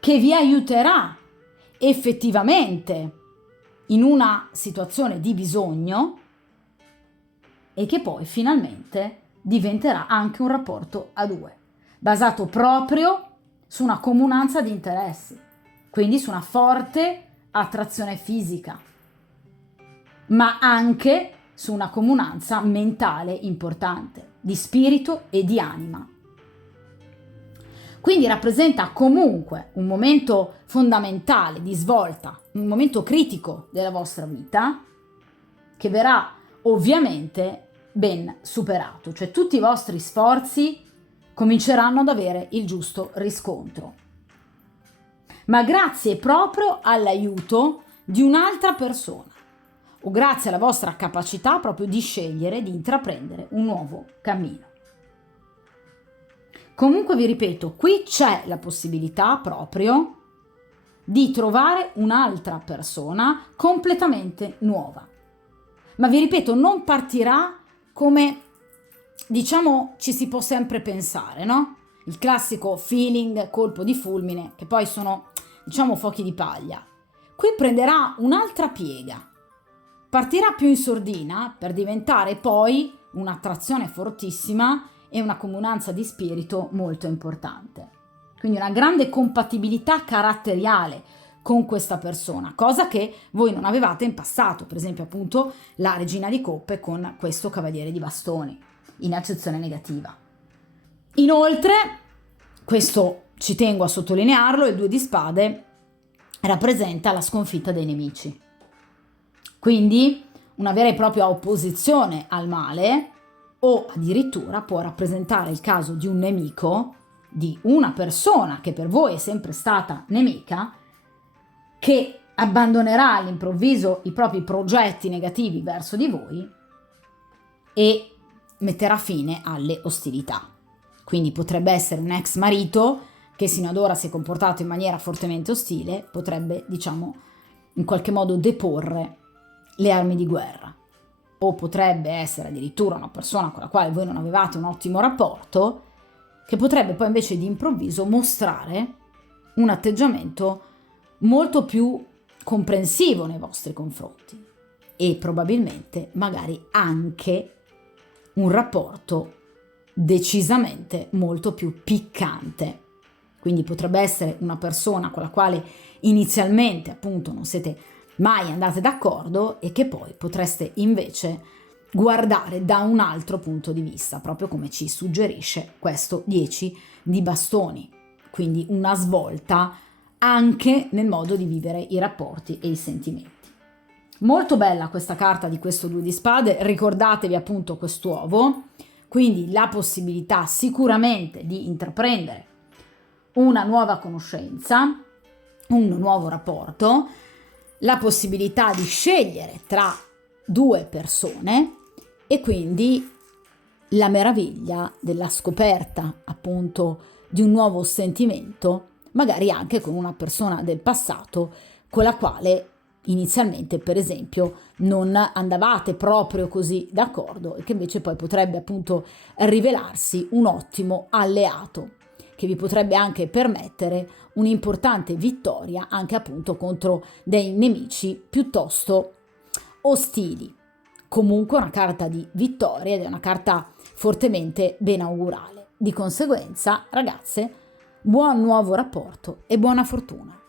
che vi aiuterà effettivamente in una situazione di bisogno e che poi finalmente diventerà anche un rapporto a 2, basato proprio su una comunanza di interessi, quindi su una forte attrazione fisica, ma anche su una comunanza mentale importante, di spirito e di anima. Quindi rappresenta comunque un momento fondamentale di svolta, un momento critico della vostra vita, che verrà ovviamente ben superato, cioè tutti i vostri sforzi cominceranno ad avere il giusto riscontro. Ma grazie proprio all'aiuto di un'altra persona, o grazie alla vostra capacità proprio di scegliere, di intraprendere un nuovo cammino. Comunque vi ripeto, qui c'è la possibilità proprio di trovare un'altra persona completamente nuova. Ma vi ripeto, non partirà come, diciamo, ci si può sempre pensare, no? Il classico feeling, colpo di fulmine, che poi sono, diciamo, fuochi di paglia. Qui prenderà un'altra piega. Partirà più in sordina per diventare poi un'attrazione fortissima e una comunanza di spirito molto importante. Quindi una grande compatibilità caratteriale con questa persona, cosa che voi non avevate in passato, per esempio appunto la Regina di Coppe con questo Cavaliere di Bastoni, in accezione negativa. Inoltre, questo ci tengo a sottolinearlo, il 2 di spade rappresenta la sconfitta dei nemici. Quindi una vera e propria opposizione al male, o addirittura può rappresentare il caso di un nemico, di una persona che per voi è sempre stata nemica, che abbandonerà all'improvviso i propri progetti negativi verso di voi e metterà fine alle ostilità. Quindi potrebbe essere un ex marito che sino ad ora si è comportato in maniera fortemente ostile, potrebbe, diciamo, in qualche modo deporre le armi di guerra. O potrebbe essere addirittura una persona con la quale voi non avevate un ottimo rapporto, che potrebbe poi invece di improvviso mostrare un atteggiamento molto più comprensivo nei vostri confronti e probabilmente magari anche un rapporto decisamente molto più piccante. Quindi potrebbe essere una persona con la quale inizialmente appunto non siete mai andate d'accordo e che poi potreste invece guardare da un altro punto di vista, proprio come ci suggerisce questo 10 di bastoni. Quindi una svolta anche nel modo di vivere i rapporti e i sentimenti. Molto bella questa carta di questo 2 di spade, ricordatevi appunto quest'uovo, quindi la possibilità sicuramente di intraprendere una nuova conoscenza, un nuovo rapporto, la possibilità di scegliere tra due persone e quindi la meraviglia della scoperta appunto di un nuovo sentimento, magari anche con una persona del passato con la quale inizialmente, per esempio, non andavate proprio così d'accordo e che invece poi potrebbe appunto rivelarsi un ottimo alleato che vi potrebbe anche permettere un'importante vittoria anche appunto contro dei nemici piuttosto ostili. Comunque una carta di vittoria ed è una carta fortemente benaugurale. Di conseguenza, ragazze, buon nuovo rapporto e buona fortuna.